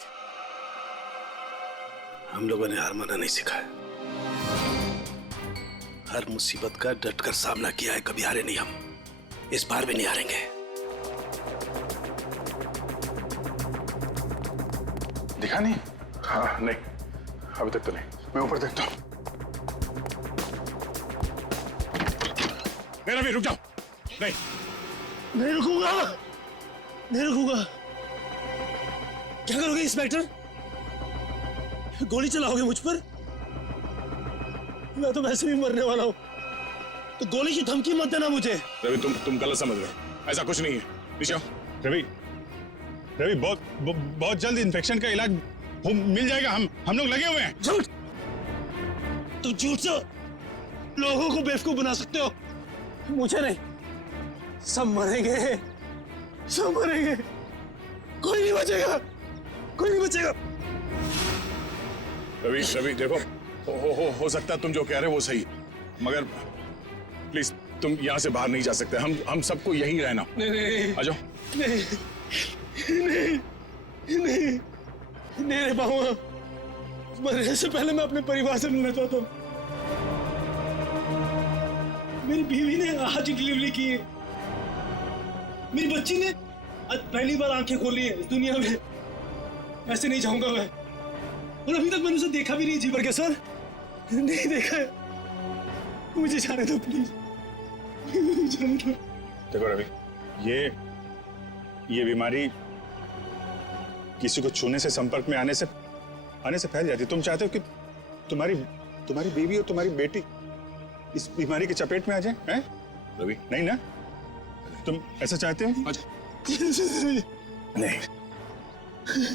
हम लोगों ने हार माना नहीं सीखा है। हर मुसीबत का डटकर सामना किया है, कभी हारे नहीं हम। इस बार भी नहीं हारेंगे। दिखा नहीं? हाँ, नहीं, अभी तक तो नहीं। मैं ऊपर देखता हूँ। रवि, रुक जाओ। नहीं रुकूंगा, नहीं रुकूंगा। क्या करोगे इंस्पेक्टर? गोली चलाओगे मुझ पर? मैं तो वैसे भी मरने वाला हूँ, तो गोली की धमकी मत देना मुझे। रवि, तुम गलत समझ रहे हो, ऐसा कुछ नहीं है। नीचे आओ। रवि, बहुत जल्द इन्फेक्शन का इलाज मिल जाएगा। हम लोग लगे हुए हैं। झूठ! तुम झूठ से लोगों को बेवकूफ बना सकते हो, मुझे नहीं। सब मरेंगे, सब मरेंगे, कोई नहीं बचेगा, कोई नहीं बचेगा। रवि देखो, हो सकता है तुम जो कह रहे हो वो सही, मगर प्लीज तुम यहाँ से बाहर नहीं जा सकते। हम सबको यहीं रहना। नहीं, आ जाओ। नहीं रह पाऊंगा। मरने से पहले मैं अपने परिवार से मिलना चाहता हूँ। मेरी बीवी ने आज डिलीवरी की है। मेरी बच्ची ने आज पहली बार आंखें खोली है इस दुनिया में। ऐसे नहीं जाऊंगा मैं, और अभी तक मैंने उसे देखा भी नहीं जी भर के। सर, नहीं देखा है, मुझे जाने दो प्लीज, जाने दो। देखो रवि, ये बीमारी किसी को छूने से, संपर्क में आने से फैल जाती है। तुम चाहते हो कि तुम्हारी बीवी और तुम्हारी बेटी इस बीमारी की चपेट में आ जाए? हैं? रवि, नहीं ना? तुम ऐसा चाहते हो? नहीं,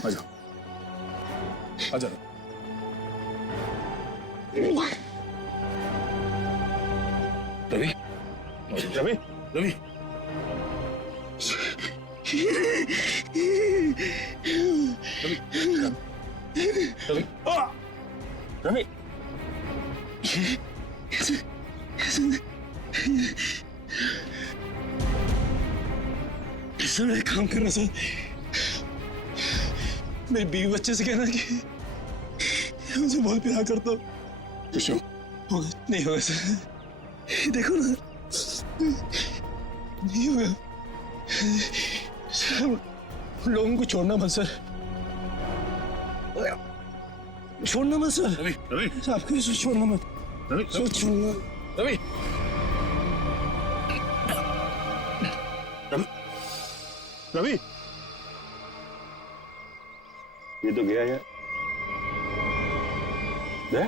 आ जाओ, आ जाओ। रवि, रवि, रवि, रवि, सर एक काम करना सर, मेरी बीवी बच्चे से कहना कि मुझे बहुत प्यार करता हूँ। होगा नहीं होगा सर, देखो ना नहीं होगा सर, लोगों को छोड़ना मत सर, छोड़ना मत सर, आपको छोड़ना मत, छोड़ना रवि, रवि, ये तो गया यार। गया?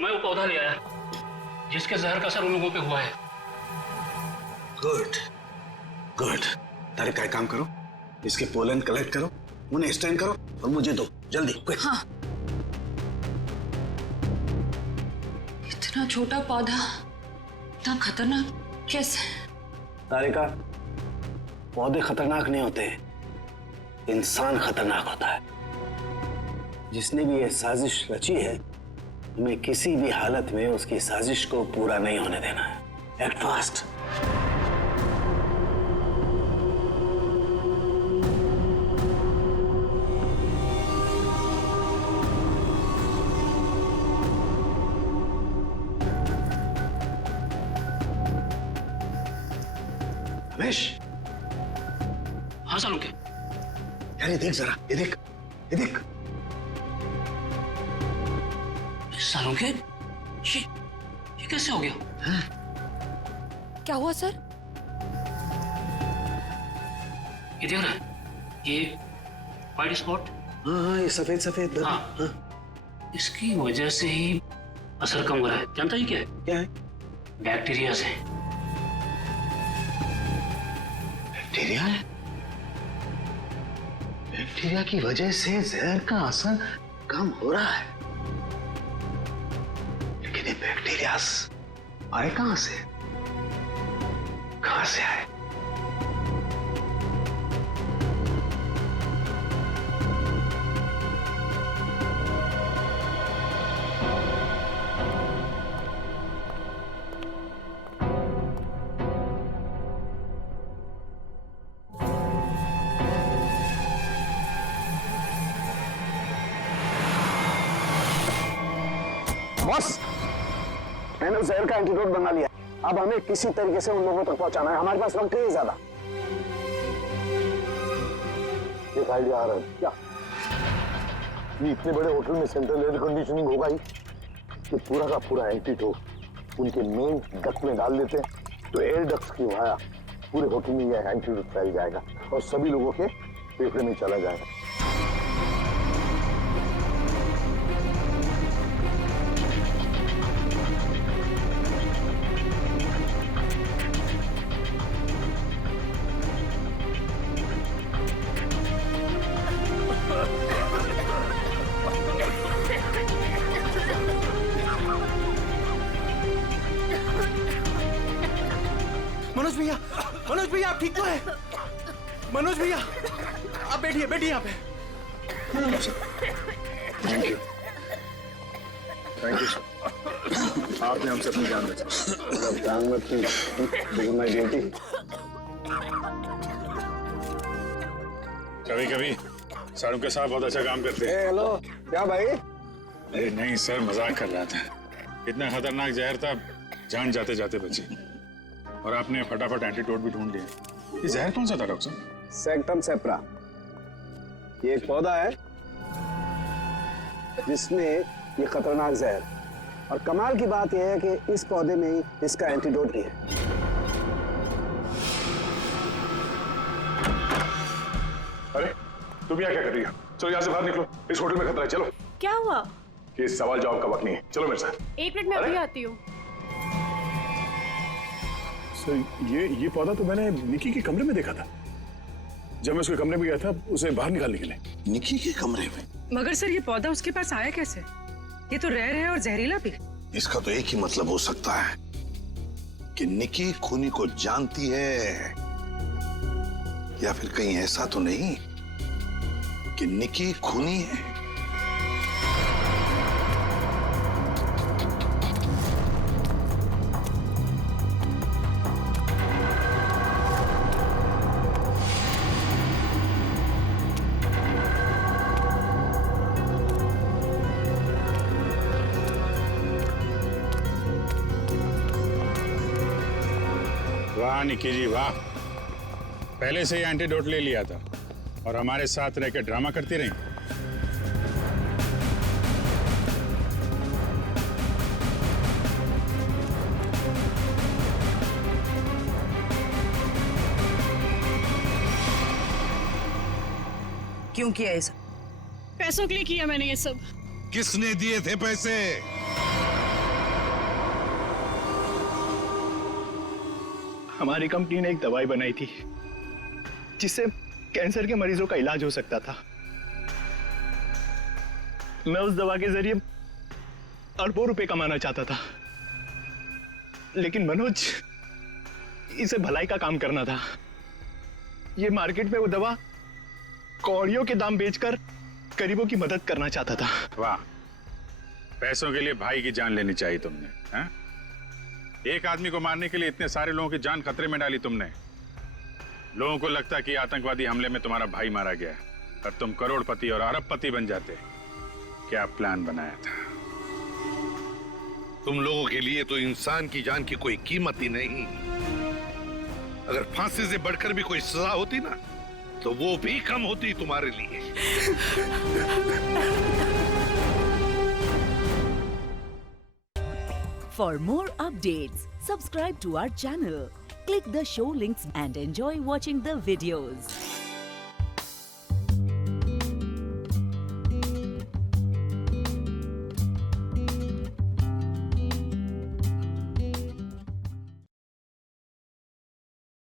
मैं वो पौधा ले आया जिसके जहर का असर उन लोगों पे हुआ है। Good good. तारिका एक काम करो, इसके पोलन कलेक्ट करो, उन्हें स्टैंड करो और मुझे दो जल्दी। हाँ। इतना छोटा पौधा इतना खतरनाक कैसे? तारिका, पौधे खतरनाक नहीं होते, इंसान खतरनाक होता है। जिसने भी ये साजिश रची है, हमें किसी भी हालत में उसकी साजिश को पूरा नहीं होने देना है। Act fast. रमेश। हाँ सालुके। यार ये देख जरा, ये देख, ये देख। सालुके, ये कैसे हो गया? क्या हुआ सर? ये देख रहा है, ये वाइट स्पॉट। हाँ, ये सफेद सफेद। हाँ। इसकी वजह से ही असर कम हो रहा है। जानता है क्या है? क्या है? बैक्टीरिया से। बैक्टीरिया है? बैक्टीरिया की वजह से जहर का असर कम हो रहा है, लेकिन ये बैक्टीरिया आए कहां से? कहां से आए? बॉस, मैंने उस जहर का एंटीडोट बना लिया। अब हमें किसी तरीके से उन लोगों तक पहुंचाना है। हमारे पास वक्त नहीं है ज्यादा। एक आइडिया आ रहा है। क्या? ये इतने बड़े होटल में सेंट्रल एयर कंडीशनिंग होगा ही कि पूरा का पूरा एंटीडोट उनके मेन डक्ट में डाल देते हैं, तो एयर डक्ट की वाया पूरे होटल में यह एंटीडोट फैल जाएगा और सभी लोगों के फेफड़े में चला जाएगा। मनोज भैया आप ठीक तो है? मनोज भैया आप बैठिए, बैठिए यहाँ पे। Thank you, thank you sir. आपने हमसे अपनी जान बचाई। जान मत की, माय ड्यूटी। कभी कभी सारू के साथ बहुत अच्छा काम करते हैं। हेलो, क्या भाई? अरे नहीं सर, मजाक कर रहा था। इतना खतरनाक जहर था, जान जाते जाते बची। और आपने फटाफट एंटीडोट भी ढूंढ लिया। ये जहर कौन सा था डॉक्टर साहब? सेक्टम सेप्रा। ये एक पौधा है जिसमें ये खतरनाक जहर, और कमाल की बात यह है कि इस पौधे में ही इसका एंटीडोट भी है। अरे तुम यहाँ क्या कर रही हो? चलो यहाँ से बाहर निकलो, इस होटल में खतरा है। चलो। क्या हुआ? कि सवाल जवाब का वक्त नहीं है। चलो मेरे साथ। 1 मिनट में अभी आती हूँ। सर ये पौधा तो मैंने निकी के कमरे में देखा था। जब मैं उसके कमरे में गया था उसे बाहर निकालने के लिए। निकी के कमरे में? मगर सर ये पौधा उसके पास आया कैसे? ये तो रेयर है और जहरीला भी। इसका तो एक ही मतलब हो सकता है कि निकी खूनी को जानती है, या फिर कहीं ऐसा तो नहीं कि निकी खूनी है। वाह निकी जी वाह, पहले से ही एंटीडोट ले लिया था और हमारे साथ रहकर ड्रामा करती रही। क्यों किया ये सब? पैसों के लिए किया मैंने ये सब। किसने दिए थे पैसे? हमारी कंपनी ने एक दवाई बनाई थी जिससे कैंसर के मरीजों का इलाज हो सकता था। मैं उस दवा के जरिए अरबों रुपए कमाना चाहता था, लेकिन मनोज इसे भलाई का काम करना था। ये मार्केट में वो दवा कौड़ियों के दाम बेचकर गरीबों की मदद करना चाहता था। वाह, पैसों के लिए भाई की जान लेनी चाहिए तुमने, हैं? एक आदमी को मारने के लिए इतने सारे लोगों की जान खतरे में डाली तुमने। लोगों को लगता कि आतंकवादी हमले में तुम्हारा भाई मारा गया और तुम करोड़पति और अरबपति बन जाते। क्या प्लान बनाया था? तुम लोगों के लिए तो इंसान की जान की कोई कीमत ही नहीं। अगर फांसी से बढ़कर भी कोई सजा होती ना, तो वो भी कम होती तुम्हारे लिए। For more updates, subscribe to our channel, click the show links and enjoy watching the videos.